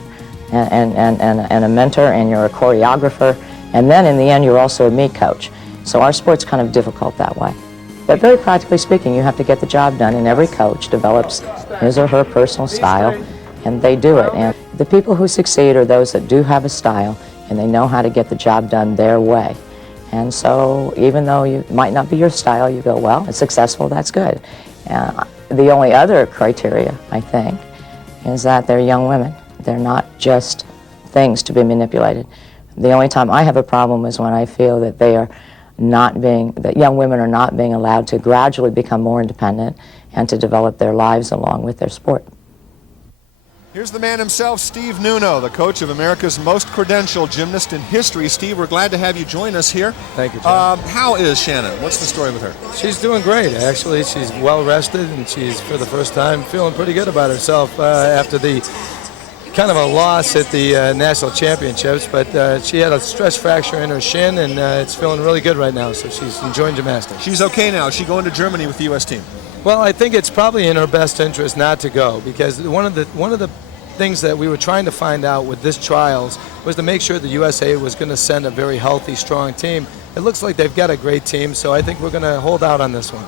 and a mentor, and you're a choreographer, and then in the end you're also a meet coach. So our sport's kind of difficult that way. But very practically speaking, you have to get the job done, and every coach develops his or her personal style, and they do it. And the people who succeed are those that do have a style, and they know how to get the job done their way. And so even though it might not be your style, you go, well, it's successful, that's good. The only other criteria, I think, is that they're young women. They're not just things to be manipulated. The only time I have a problem is when I feel that that young women are not being allowed to gradually become more independent and to develop their lives along with their sport. Here's the man himself, Steve Nuno, the coach of America's most credentialed gymnast in history. Steve, we're glad to have you join us here. Thank you, John. How is Shannon? What's the story with her? She's doing great, actually. She's well rested, and she's, for the first time, feeling pretty good about herself after the kind of a loss at the national championships. But she had a stress fracture in her shin, and it's feeling really good right now, so she's enjoying gymnastics. She's okay now. Is she going to Germany with the U.S. team? Well, I think it's probably in her best interest not to go, because one of the things that we were trying to find out with this trials was to make sure the USA was going to send a very healthy, strong team. It looks like they've got a great team, so I think we're going to hold out on this one.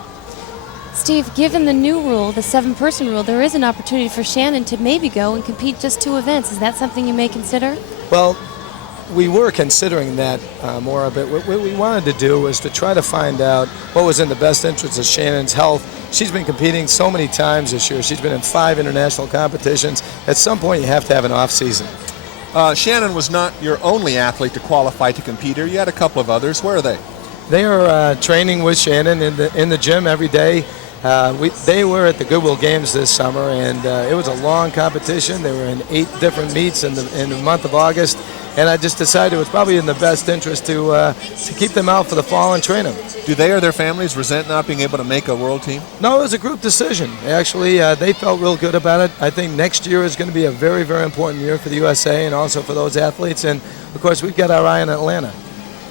Steve, given the new rule, the 7-person rule, there is an opportunity for Shannon to maybe go and compete just 2 events. Is that something you may consider? Well, we were considering that more, but what we wanted to do was to try to find out what was in the best interest of Shannon's health. She's been competing so many times this year. She's been in 5 international competitions. At some point, you have to have an off season. Shannon was not your only athlete to qualify to compete here. You had a couple of others. Where are they? They are training with Shannon in the gym every day. They were at the Goodwill Games this summer, and it was a long competition. They were in 8 different meets in the month of August, and I just decided it was probably in the best interest to keep them out for the fall and train them. Do they or their families resent not being able to make a world team? No, it was a group decision. Actually, they felt real good about it. I think next year is going to be a very, very important year for the USA and also for those athletes, and of course we've got our eye on Atlanta.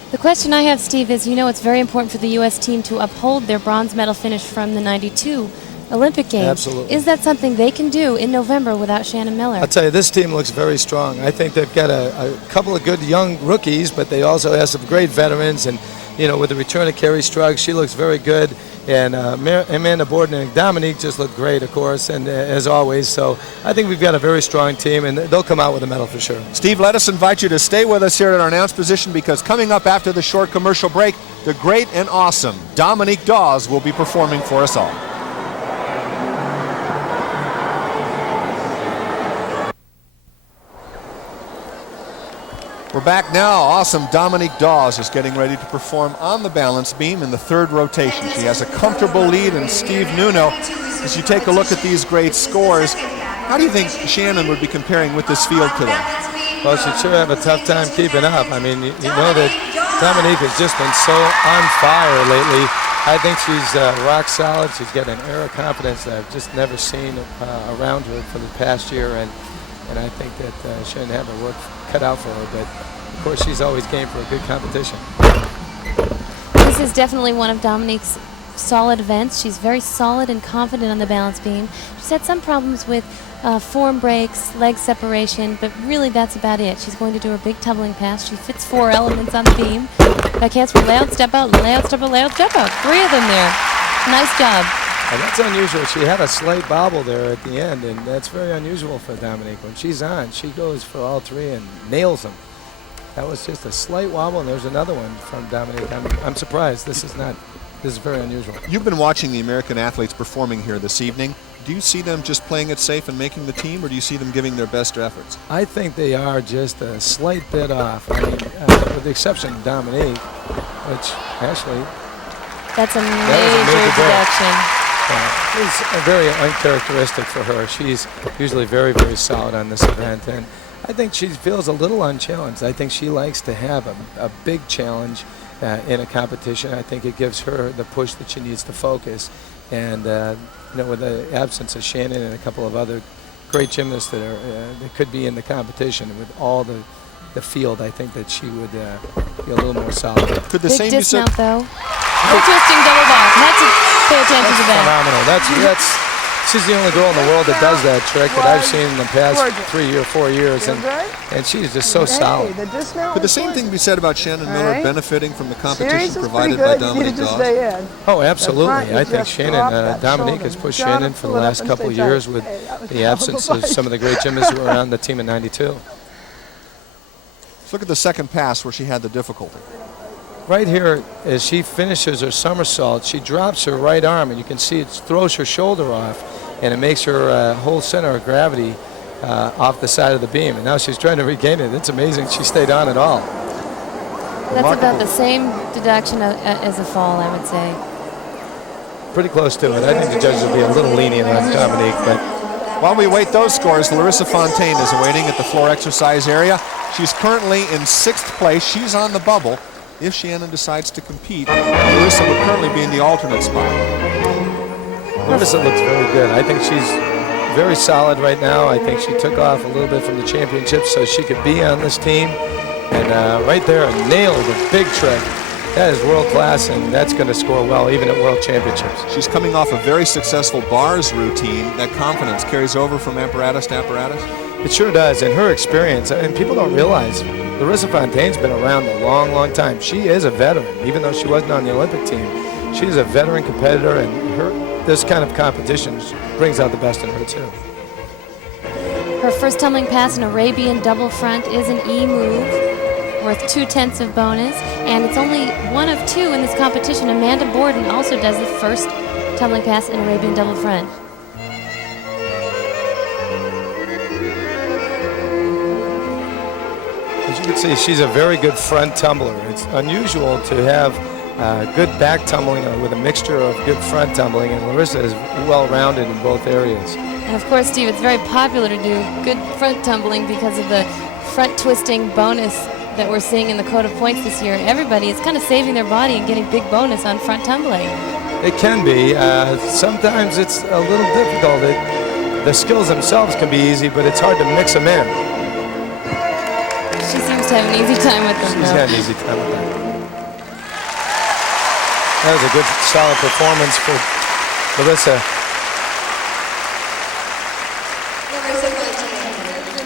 The question I have, Steve, is it's very important for the U.S. team to uphold their bronze medal finish from the '92 Olympic Games. Absolutely. Is that something they can do in November without Shannon Miller? I'll tell you, this team looks very strong. I think they've got a couple of good young rookies, but they also have some great veterans. And, with the return of Carrie Strug, she looks very good. And Amanda Borden and Dominique just look great, of course, and as always. So I think we've got a very strong team, and they'll come out with a medal for sure. Steve, let us invite you to stay with us here at our announce position, because coming up after the short commercial break, the great and awesome Dominique Daws will be performing for us all. We're back now. Awesome Dominique Daws is getting ready to perform on the balance beam in the 3rd rotation. She has a comfortable lead in Steve Nuno. As you take a look at these great scores, how do you think Shannon would be comparing with this field today? Well, she'd sure have a tough time keeping up. I mean, you know that Dominique has just been so on fire lately. I think she's rock solid. She's got an air of confidence that I've just never seen around her for the past year, and I think that she shouldn't have her work cut out for her, but of course she's always game for a good competition. This is definitely one of Dominique's solid events. She's very solid and confident on the balance beam. She's had some problems with form breaks, leg separation, but really that's about it. She's going to do her big tumbling pass. She fits 4 elements on the beam. Back handspring, lay out, step out, lay out, step out, lay out, step out. 3 of them there. Nice job. And that's unusual. She had a slight bobble there at the end, and that's very unusual for Dominique. When she's on, she goes for all 3 and nails them. That was just a slight wobble, and there's another one from Dominique. I'm surprised. This is very unusual. You've been watching the American athletes performing here this evening. Do you see them just playing it safe and making the team, or do you see them giving their best efforts? I think they are just a slight bit off. I mean, with the exception of Dominique, which actually... That's a major deduction. It's very uncharacteristic for her. She's usually very, very solid on this event, and I think she feels a little unchallenged. I think she likes to have a big challenge in a competition. I think it gives her the push that she needs to focus, and with the absence of Shannon and a couple of other great gymnasts that could be in the competition, with all the field, I think that she would be a little more solid. Could the big same be said? dismount, though. No twisting double back. Had to pay attention to that. Phenomenal. She's the only girl in the world that does that trick that I've seen in the past 3 or 4 years, and she's just so solid. Could the same thing be said about Shannon Miller benefiting from the competition provided by Dominique Daws? Oh, absolutely. I think Dominique has pushed Shannon for the last couple of years with the absence of some of the great gymnasts who were on the team in '92. Let's look at the second pass where she had the difficulty. Right here, as she finishes her somersault, she drops her right arm, and you can see it throws her shoulder off, and it makes her whole center of gravity off the side of the beam. And now she's trying to regain it. It's amazing she stayed on at all. That's about the same deduction as a fall, I would say. Pretty close to it. I think the judges will be a little lenient on Dominique, but while we wait those scores, Larissa Fontaine is awaiting at the floor exercise area. She's currently in 6th place. She's on the bubble. If Shannon decides to compete, Larissa would currently be in the alternate spot. Larissa looks very good. I think she's very solid right now. I think she took off a little bit from the championships so she could be on this team. And right there, nailed a big trick. That is world class, and that's going to score well even at World Championships. She's coming off a very successful bars routine. That confidence carries over from apparatus to apparatus? It sure does, and her experience, and people don't realize, Larissa Fontaine's been around a long, long time. She is a veteran, even though she wasn't on the Olympic team. She's a veteran competitor, and this kind of competition brings out the best in her, too. Her first tumbling pass, an Arabian double front, is an E move. worth 2/10 of bonus, and it's only one of two in this competition. Amanda Borden also does the first tumbling pass in Arabian double front. As you can see, she's a very good front tumbler. It's unusual to have good back tumbling with a mixture of good front tumbling, and Larissa is well-rounded in both areas. And of course, Steve, it's very popular to do good front tumbling because of the front twisting bonus that we're seeing in the code of points this year. Everybody is kind of saving their body and getting big bonus on front tumbling. It can be. Sometimes it's a little difficult. The skills themselves can be easy, but it's hard to mix them in. She seems to have an easy time with them, She's had an easy time with that. That was a good, solid performance for Larissa.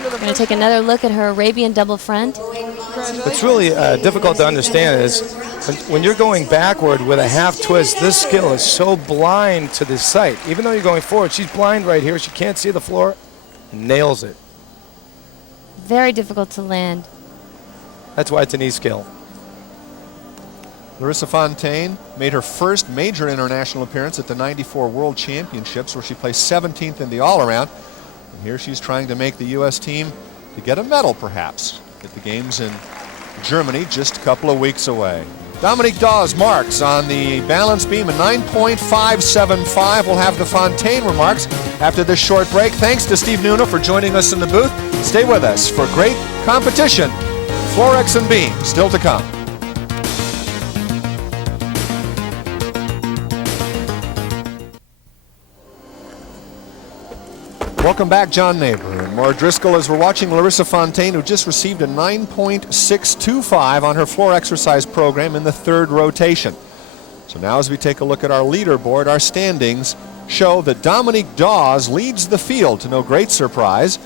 We're going to take another look at her Arabian double front. What's really difficult to understand is when you're going backward with a half twist, this skill is so blind to the sight. Even though you're going forward, she's blind right here. She can't see the floor. Nails it. Very difficult to land. That's why it's an E skill. Larissa Fontaine made her first major international appearance at the '94 World Championships, where she placed 17th in the all-around. And here she's trying to make the U.S. team to get a medal, perhaps, at the games in Germany just a couple of weeks away. Dominique Daws marks on the balance beam a 9.575. We'll have the Fontaine remarks after this short break. Thanks to Steve Nuno for joining us in the booth. Stay with us for great competition. Florex and beam still to come. Welcome back, John Neighbor and Maura Driscoll, as we're watching Larissa Fontaine, who just received a 9.625 on her floor exercise program in the third rotation. So now as we take a look at our leaderboard, our standings show that Dominique Daws leads the field to no great surprise.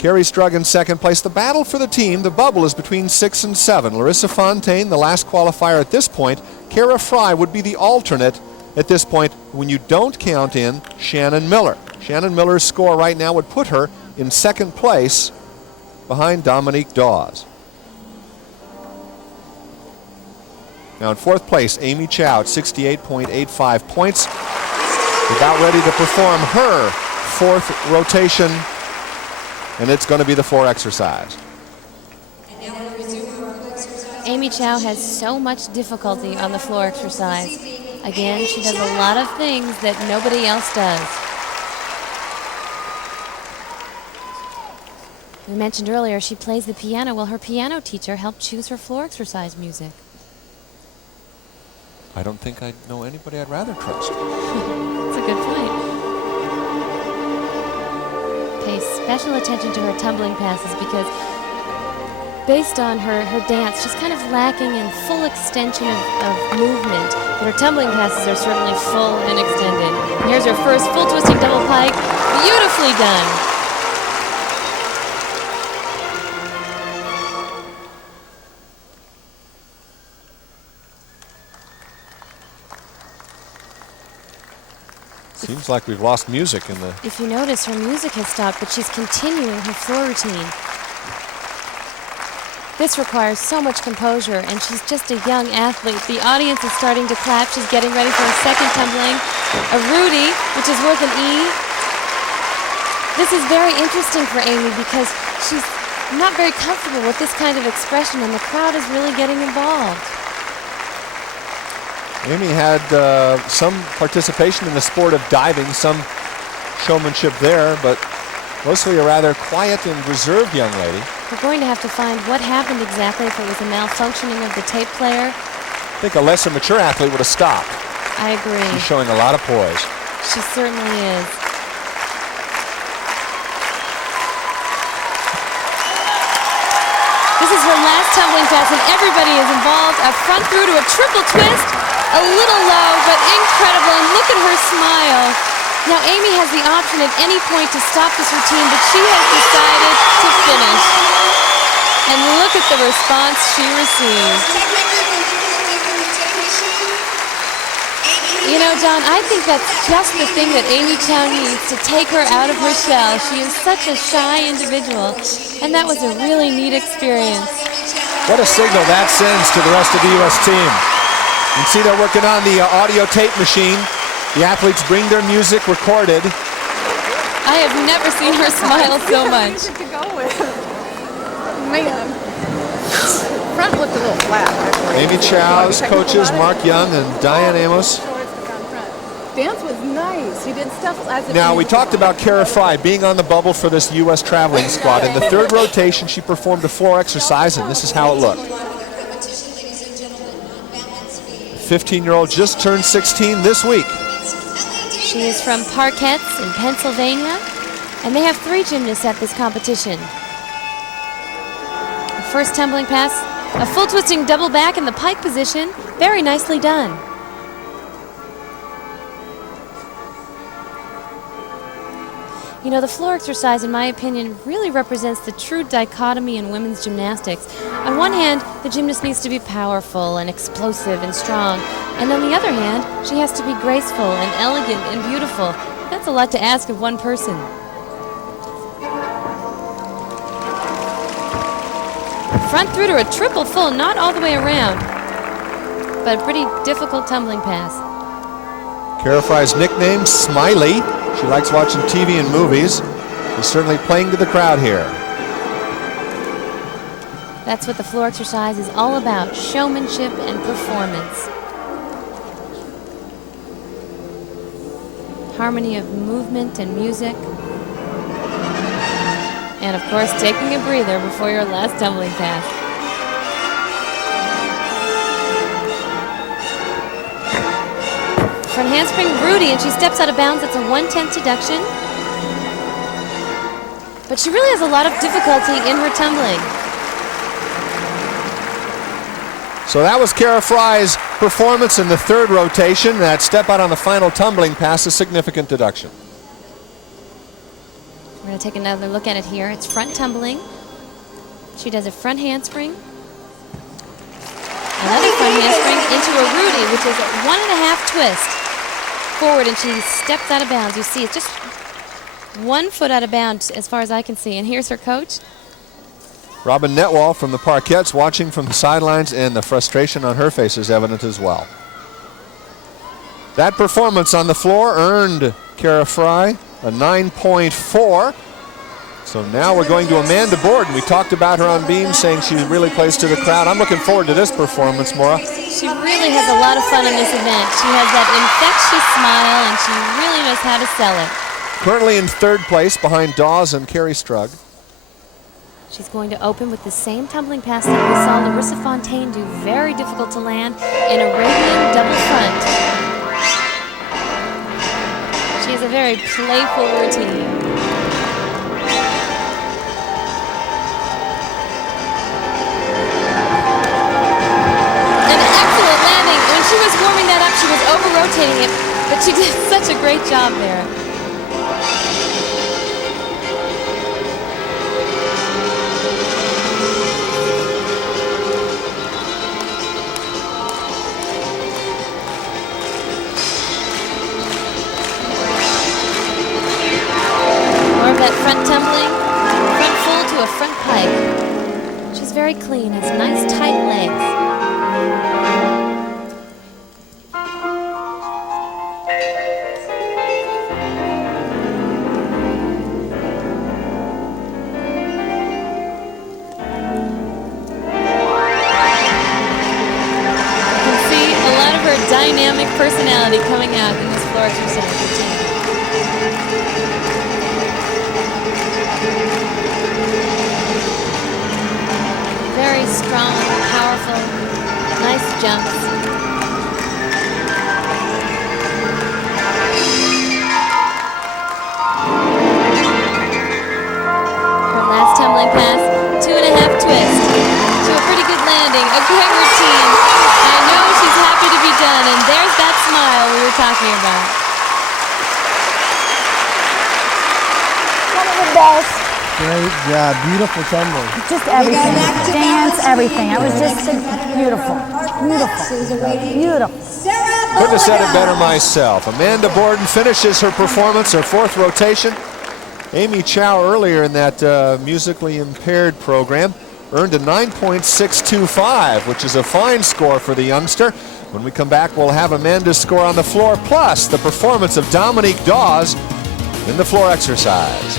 Carrie Strug in second place. The battle for the team, the bubble, is between 6 and 7. Larissa Fontaine, the last qualifier at this point. Kara Fry would be the alternate at this point when you don't count in Shannon Miller. Shannon Miller's score right now would put her in second place behind Dominique Daws. Now in fourth place, Amy Chow at 68.85 points. About ready to perform her fourth rotation, and it's going to be the floor exercise. Amy Chow has so much difficulty on the floor exercise. Again, she does a lot of things that nobody else does. We mentioned earlier she plays the piano. Well, her piano teacher helped choose her floor exercise music. I don't think I know anybody I'd rather trust. That's a good point. Pay special attention to her tumbling passes because based on her dance, she's kind of lacking in full extension of movement. But her tumbling passes are certainly full and extended. And here's her first full twisting double pike. Beautifully done. Seems like we've lost music in the... If you notice, her music has stopped, but she's continuing her floor routine. This requires so much composure, and she's just a young athlete. The audience is starting to clap. She's getting ready for her second tumbling. A Rudy, which is worth an E. This is very interesting for Amy because she's not very comfortable with this kind of expression, and the crowd is really getting involved. Amy had some participation in the sport of diving, some showmanship there, but mostly a rather quiet and reserved young lady. We're going to have to find what happened exactly, if it was a malfunctioning of the tape player. I think a lesser mature athlete would have stopped. I agree. She's showing a lot of poise. She certainly is. This is her last tumbling pass, and everybody is involved. A front through to a triple twist. A little low, but incredible, and look at her smile. Now, Amy has the option at any point to stop this routine, but she has decided to finish. And look at the response she received. You know, John, I think that's just the thing that Amy Chow needs to take her out of her shell. She is such a shy individual, and that was a really neat experience. What a signal that sends to the rest of the U.S. team. You can see they're working on the audio tape machine. The athletes bring their music recorded. I have never seen her smile so much. To go with. Man. Front looked a little flat, actually. Amy Chow's coaches, Mark Young and Diane Amos. Dance was nice. He did stuff as if Now, we talked about Kara Fry being on the bubble for this U.S. traveling squad. In the third rotation, she performed a floor exercise, and this is how it looked. The 15-year-old just turned 16 this week. She is from Parkettes in Pennsylvania, and they have 3 gymnasts at this competition. The first tumbling pass, a full twisting double back in the pike position. Very nicely done. You know, the floor exercise, in my opinion, really represents the true dichotomy in women's gymnastics. On one hand, the gymnast needs to be powerful and explosive and strong. And on the other hand, she has to be graceful and elegant and beautiful. That's a lot to ask of one person. Front through to a triple full, not all the way around, but a pretty difficult tumbling pass. Kara Fry's nickname, Smiley. She likes watching TV and movies. She's certainly playing to the crowd here. That's what the floor exercise is all about, showmanship and performance. Harmony of movement and music. And of course, taking a breather before your last tumbling pass. Front handspring Rudy, and she steps out of bounds. That's a 1/10 deduction. But she really has a lot of difficulty in her tumbling. So that was Kara Fry's performance in the third rotation. That step out on the final tumbling pass, a significant deduction. We're going to take another look at it here. It's front tumbling. She does a front handspring. Another front handspring into a Rudy, which is a 1.5 twist forward, and she steps out of bounds. You see, it's just 1 foot out of bounds as far as I can see. And here's her coach. Robin Netwall from the Parkettes watching from the sidelines, and the frustration on her face is evident as well. That performance on the floor earned Kara Fry a 9.4. So now we're going to Amanda Borden. We talked about her on beam, saying she really plays to the crowd. I'm looking forward to this performance, Maura. She really has a lot of fun in this event. She has that infectious smile, and she really knows how to sell it. Currently in third place behind Daws and Carrie Strug. She's going to open with the same tumbling pass that we saw Larissa Fontaine do. Very difficult to land in Arabian double front. She has a very playful routine. An excellent landing. When she was warming that up, she was over-rotating it, but she did such a great job there. That front tumbling, front full to a front pike. She's very clean, has nice tight legs. You can see a lot of her dynamic personality coming out in this floor exercise routine. Very strong, powerful, nice jumps. Her last tumbling pass, 2.5 twist to a pretty good landing, a great routine. I know she's happy to be done, and there's that smile we were talking about. One of the best. Great job, beautiful tumbling. Just everything, dance, everything. I was just beautiful, beautiful, beautiful. Couldn't have said it better myself. Amanda Borden finishes her performance, her fourth rotation. Amy Chow earlier in that musically impaired program earned a 9.625, which is a fine score for the youngster. When we come back, we'll have Amanda's score on the floor, plus the performance of Dominique Daws in the floor exercise.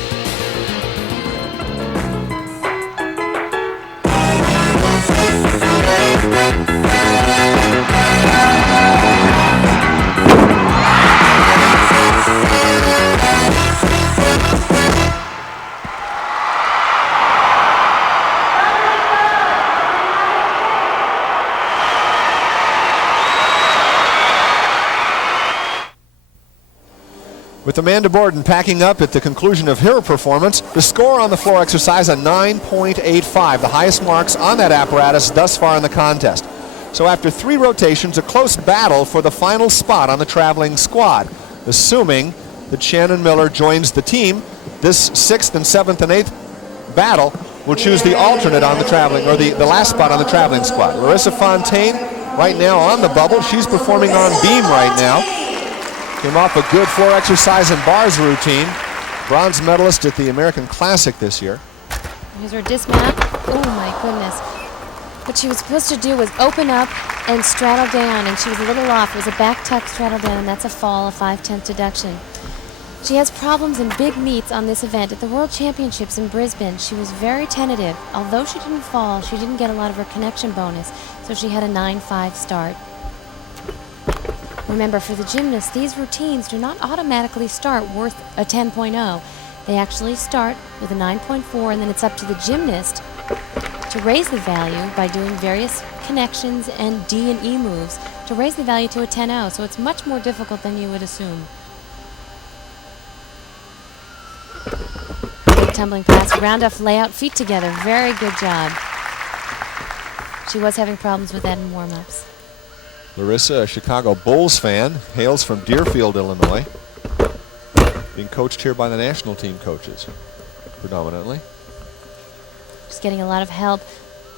With Amanda Borden packing up at the conclusion of her performance, the score on the floor exercise a 9.85, the highest marks on that apparatus thus far in the contest. So after 3 rotations, a close battle for the final spot on the traveling squad. Assuming that Shannon Miller joins the team, this 6th and 7th and 8th battle will choose the alternate on the traveling, or the last spot on the traveling squad. Larissa Fontaine right now on the bubble. She's performing on beam right now. Came off a good floor exercise and bars routine. Bronze medalist at the American Classic this year. Here's her dismount. Oh my goodness. What she was supposed to do was open up and straddle down, and she was a little off. It was a back tuck straddle down, and that's a fall, a 5/10 deduction. She has problems in big meets on this event. At the World Championships in Brisbane, she was very tentative. Although she didn't fall, she didn't get a lot of her connection bonus, so she had a 9.5 start. Remember, for the gymnasts, these routines do not automatically start worth a 10.0. They actually start with a 9.4, and then it's up to the gymnast to raise the value by doing various connections and D and E moves to raise the value to a 10.0. So it's much more difficult than you would assume. Good tumbling pass, round off layout, feet together. Very good job. She was having problems with that in warm-ups. Larissa, a Chicago Bulls fan, hails from Deerfield, Illinois. Being coached here by the national team coaches, predominantly. She's getting a lot of help,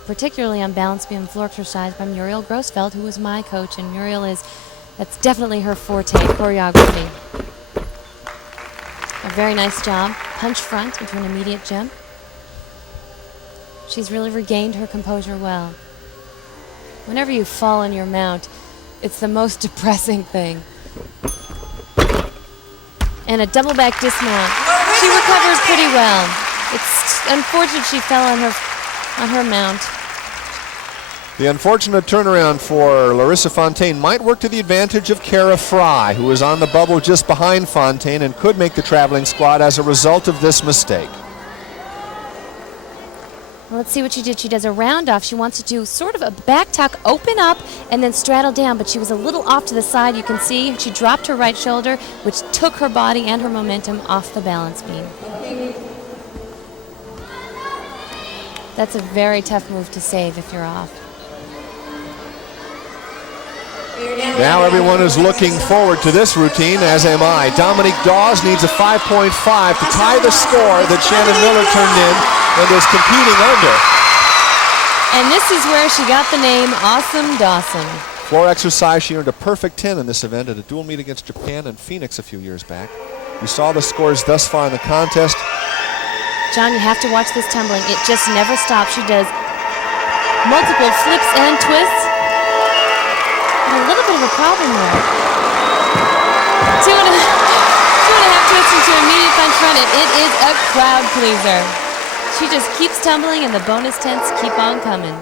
particularly on balance beam and floor exercise, by Muriel Grossfeld, who was my coach, and Muriel that's definitely her forte, choreography. A very nice job. Punch front into an immediate jump. She's really regained her composure well. Whenever you fall on your mount, it's the most depressing thing. And a double back dismount. She recovers pretty well. It's unfortunate she fell on her mount. The unfortunate turnaround for Larissa Fontaine might work to the advantage of Kara Fry, who is on the bubble just behind Fontaine and could make the traveling squad as a result of this mistake. Well, let's see what she did. She does a round off. She wants to do sort of a back tuck, open up, and then straddle down, but she was a little off to the side. You can see she dropped her right shoulder, which took her body and her momentum off the balance beam. That's a very tough move to save if you're off. Now everyone is looking forward to this routine, as am I. Dominique Daws needs a 5.5 to tie the score that Shannon Miller turned in and is competing under. And this is where she got the name Awesome Dawson. Floor exercise, she earned a perfect 10 in this event at a dual meet against Japan and Phoenix a few years back. You saw the scores thus far in the contest. John, you have to watch this tumbling. It just never stops. She does multiple flips and twists. And a little bit of a problem there. Two and a half twists into a immediate punch front. It is a crowd pleaser. She just keeps tumbling and the bonus tents keep on coming.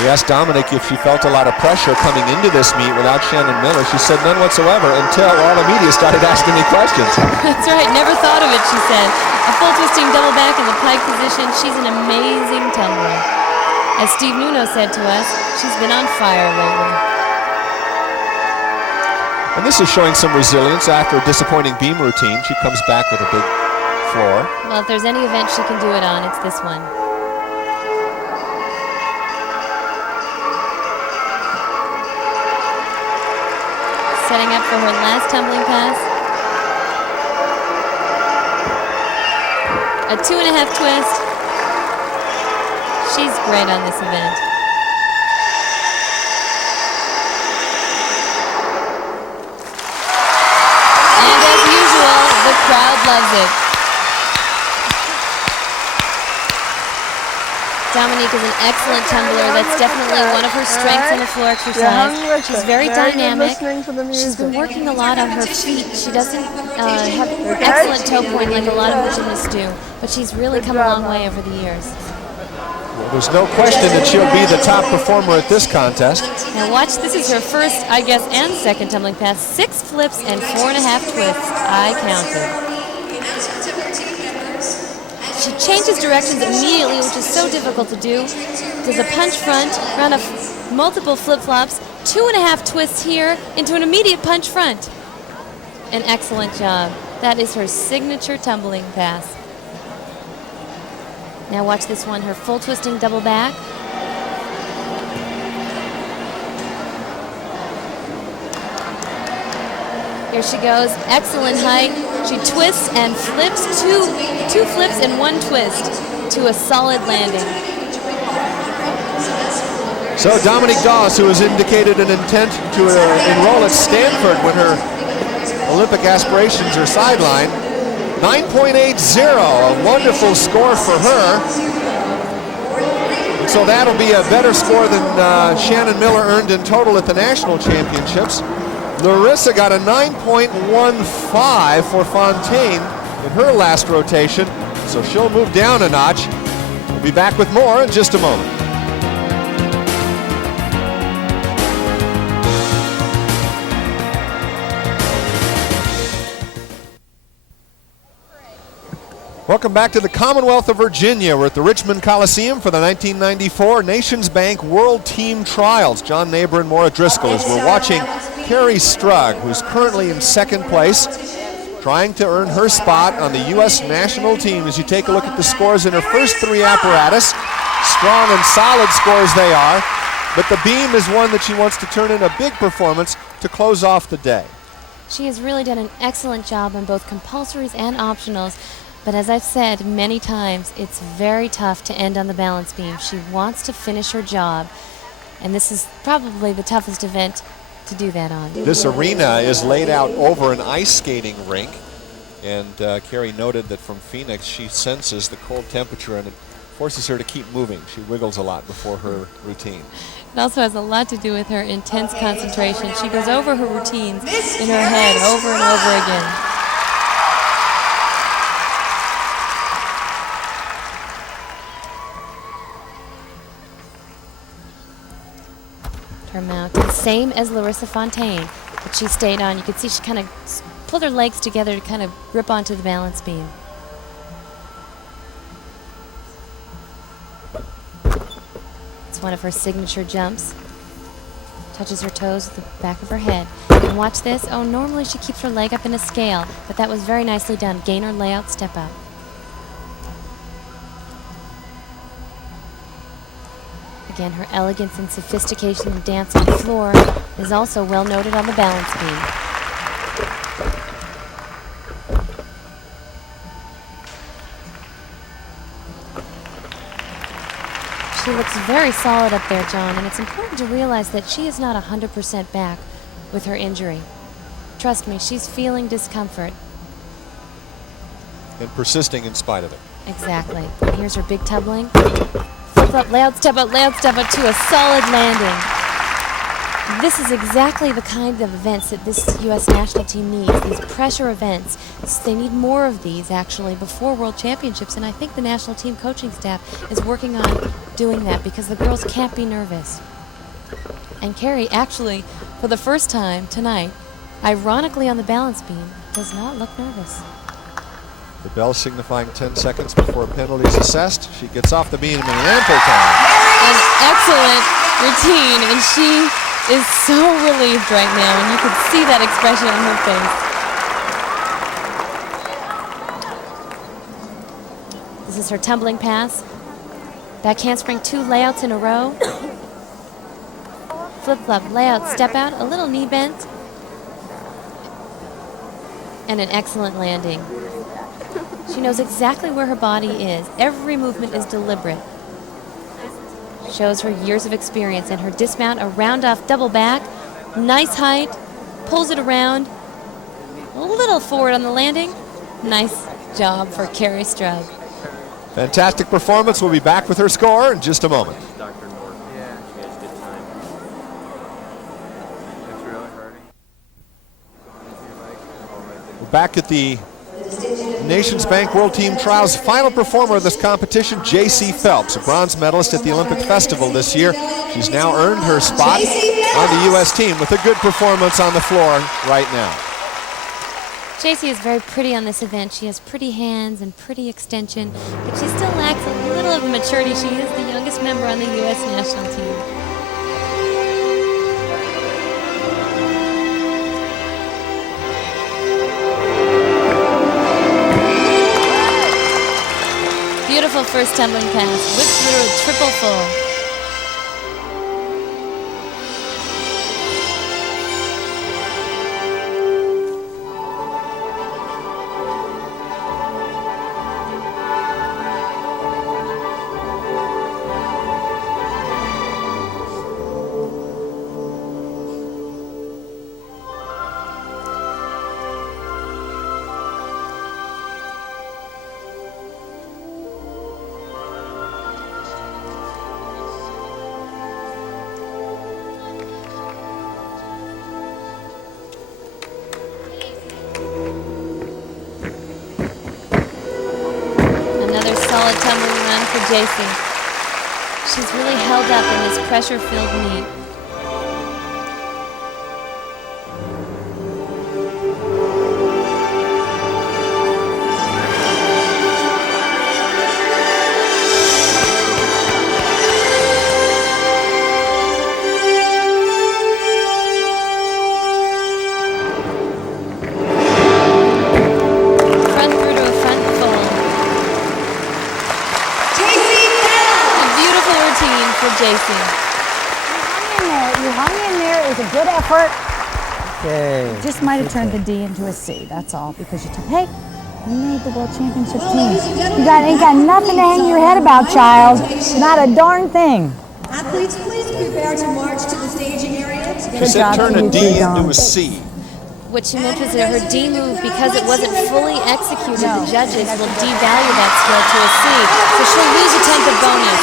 We asked Dominique if she felt a lot of pressure coming into this meet without Shannon Miller. She said none whatsoever until all the media started asking me questions. That's right, never thought of it, she said. A full twisting double back in the pike position. She's an amazing tumbler. As Steve Nuno said to us, she's been on fire lately. And this is showing some resilience after a disappointing beam routine. She comes back with a big floor. Well, if there's any event she can do it on, it's this one. Setting up for her last tumbling pass. a 2.5 twist. She's great on this event. And as usual, the crowd loves it. Dominique is an excellent tumbler. That's definitely one of her strengths in the floor exercise. She's very dynamic. She's been working a lot on her feet. She doesn't have excellent toe point like a lot of her gymnasts do, but she's really come a long way over the years. Well, there's no question that she'll be the top performer at this contest. Now watch, this is her first, I guess, and second tumbling pass. 6 flips and 4.5 twists. I counted. She changes directions immediately, which is so difficult to do. Does a punch front, round of multiple flip-flops, 2.5 twists here into an immediate punch front. An excellent job. That is her signature tumbling pass. Now watch this one, her full twisting double back. Here she goes, excellent height. She twists and flips, two flips and 1 twist to a solid landing. So Dominique Daws, who has indicated an intent to enroll at Stanford when her Olympic aspirations are sidelined, 9.80, a wonderful score for her. So that'll be a better score than Shannon Miller earned in total at the national championships. Larissa got a 9.15 for Fontaine in her last rotation, so she'll move down a notch. We'll be back with more in just a moment. Welcome back to the Commonwealth of Virginia. We're at the Richmond Coliseum for the 1994 Nations Bank World Team Trials. John Neighbor and Maura Driscoll as we're watching Carrie Strug, who's currently in second place, trying to earn her spot on the U.S. national team. As you take a look at the scores in her first 3 apparatus, strong and solid scores they are, but the beam is one that she wants to turn in a big performance to close off the day. She has really done an excellent job on both compulsories and optionals. But as I've said many times, it's very tough to end on the balance beam. She wants to finish her job, and this is probably the toughest event to do that on. This arena is laid out over an ice skating rink, and Carrie noted that from Phoenix she senses the cold temperature and it forces her to keep moving. She wiggles a lot before her routine. It also has a lot to do with her intense concentration. She goes over her routines in her head over and over again. Her mountain, same as Larissa Fontaine, but she stayed on. You could see she kind of pulled her legs together to kind of grip onto the balance beam. It's one of her signature jumps. Touches her toes with the back of her head. And watch this. Oh, normally she keeps her leg up in a scale, but that was very nicely done. Gainer, layout, step up. Again, her elegance and sophistication in dance on the floor is also well noted on the balance beam. She looks very solid up there, John, and it's important to realize that she is not 100% back with her injury. Trust me, she's feeling discomfort. And persisting in spite of it. Exactly. And here's her big tumbling. Flip up, layout step up to a solid landing. This is exactly the kind of events that this U.S. national team needs, these pressure events. They need more of these, actually, before World Championships, and I think the national team coaching staff is working on doing that because the girls can't be nervous. And Carrie, actually, for the first time tonight, ironically on the balance beam, does not look nervous. The bell signifying 10 seconds before a penalty is assessed. She gets off the beam in ample time. An excellent routine, and she is so relieved right now, and you can see that expression on her face. This is her tumbling pass. Back handspring, 2 layouts in a row. Flip-flop, layout, step out, a little knee bend, and an excellent landing. She knows exactly where her body is. Every movement is deliberate. Shows her years of experience in her dismount, a round-off double back. Nice height, pulls it around, a little forward on the landing. Nice job for Carrie Strug. Fantastic performance. We'll be back with her score in just a moment. We're back at the Nations Bank World Team Trials. Final performer of this competition, J.C. Phelps, a bronze medalist at the Olympic Festival this year. She's now earned her spot on the U.S. team with a good performance on the floor right now. J.C. is very pretty on this event. She has pretty hands and pretty extension, but she still lacks a little of maturity. She is the youngest member on the U.S. national team. Beautiful first tumbling pass, whipped through a triple full. Solid tumbling run for J.C. She's really held up in this pressure-filled meet. J.C. You hung in there. It was a good effort. Okay. Just might have turned the D into a C, that's all, because you hey, you made the World Championship team. You ain't got nothing to hang your head about, child. Not a darn thing. Athletes, please prepare to march to the staging area. She said turn a D into a C. What she meant was that her D move, because it wasn't fully executed, the judges will devalue that skill to a C, so she'll lose a 10th of bonus.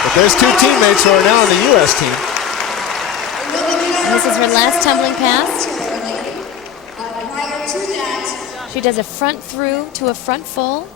But there's two teammates who are now on the U.S. team. And this is her last tumbling pass. She does a front through to a front full.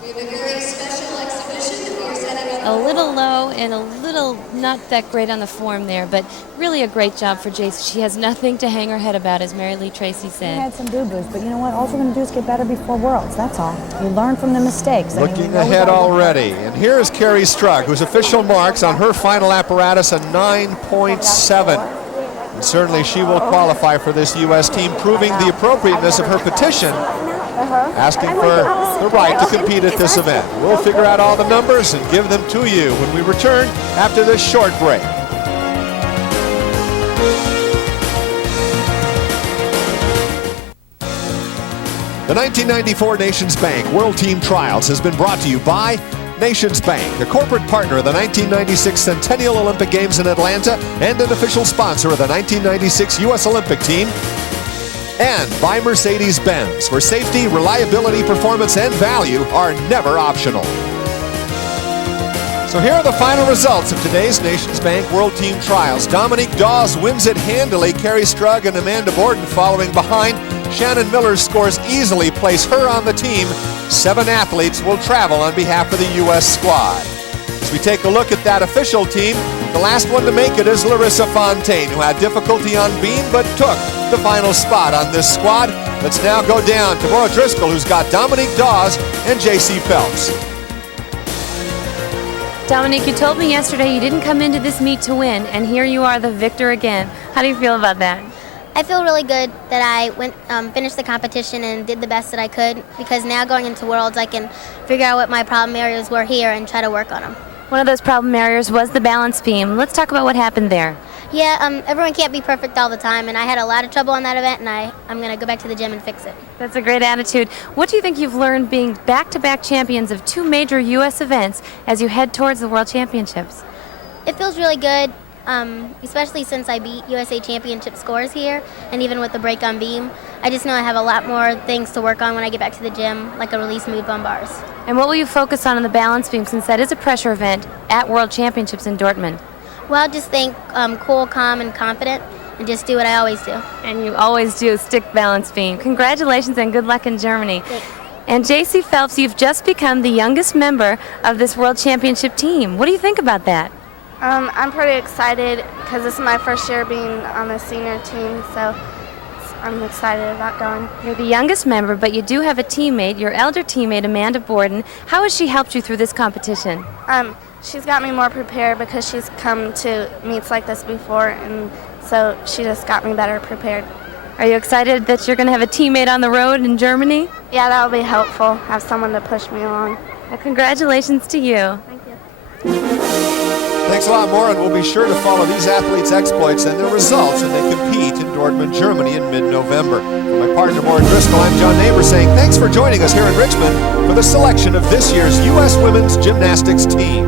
We have a very special exhibition that we are setting up. A little low and a little not that great on the form there, but really a great job for Jace. She has nothing to hang her head about, as Mary Lee Tracy said. We had some boo-boos, but you know what? All we're going to do is get better before Worlds, that's all. You learn from the mistakes. Looking ahead already. And here is Carrie Strug, whose official marks on her final apparatus a 9.7. And certainly she will qualify for this U.S. team, proving the appropriateness of her petition, asking for the right to compete at this event. We'll figure out all the numbers and give them to you when we return after this short break. The 1994 Nations Bank World Team Trials has been brought to you by Nations Bank, a corporate partner of the 1996 Centennial Olympic Games in Atlanta and an official sponsor of the 1996 U.S. Olympic team, and by Mercedes-Benz, where safety, reliability, performance, and value are never optional. So here are the final results of today's Nations Bank World Team Trials. Dominique Daws wins it handily. Carrie Strug and Amanda Borden following behind. Shannon Miller's scores easily place her on the team. 7 athletes will travel on behalf of the U.S. squad. As we take a look at that official team, the last one to make it is Larissa Fontaine, who had difficulty on beam but took the final spot on this squad. Let's now go down to Maura Driscoll, who's got Dominique Daws and J.C. Phelps. Dominique, you told me yesterday you didn't come into this meet to win, and here you are, the victor again. How do you feel about that? I feel really good that I finished the competition and did the best that I could, because now going into Worlds I can figure out what my problem areas were here and try to work on them. One of those problem areas was the balance beam. Let's talk about what happened there. Yeah, everyone can't be perfect all the time, and I had a lot of trouble on that event, and I'm going to go back to the gym and fix it. That's a great attitude. What do you think you've learned being back-to-back champions of 2 major U.S. events as you head towards the World Championships? It feels really good, especially since I beat USA Championship scores here, and even with the break on beam. I just know I have a lot more things to work on when I get back to the gym, like a release move on bars. And what will you focus on in the balance beam, since that is a pressure event at World Championships in Dortmund? Well, just think cool, calm, and confident, and just do what I always do. And you always do, stick balance beam. Congratulations and good luck in Germany. Thanks. And JC Phelps, you've just become the youngest member of this World Championship team. What do you think about that? I'm pretty excited because this is my first year being on the senior team, so I'm excited about going. You're the youngest member, but you do have a teammate, your elder teammate, Amanda Borden. How has she helped you through this competition? She's got me more prepared because she's come to meets like this before, and so she just got me better prepared. Are you excited that you're going to have a teammate on the road in Germany? Yeah, that will be helpful, have someone to push me along. Well, congratulations to you. Thank you. Thanks a lot more, and we'll be sure to follow these athletes' exploits and their results when they compete in Dortmund, Germany in mid-November. For my partner, Maureen Driscoll, I'm John Neighbor saying thanks for joining us here in Richmond for the selection of this year's U.S. Women's Gymnastics team.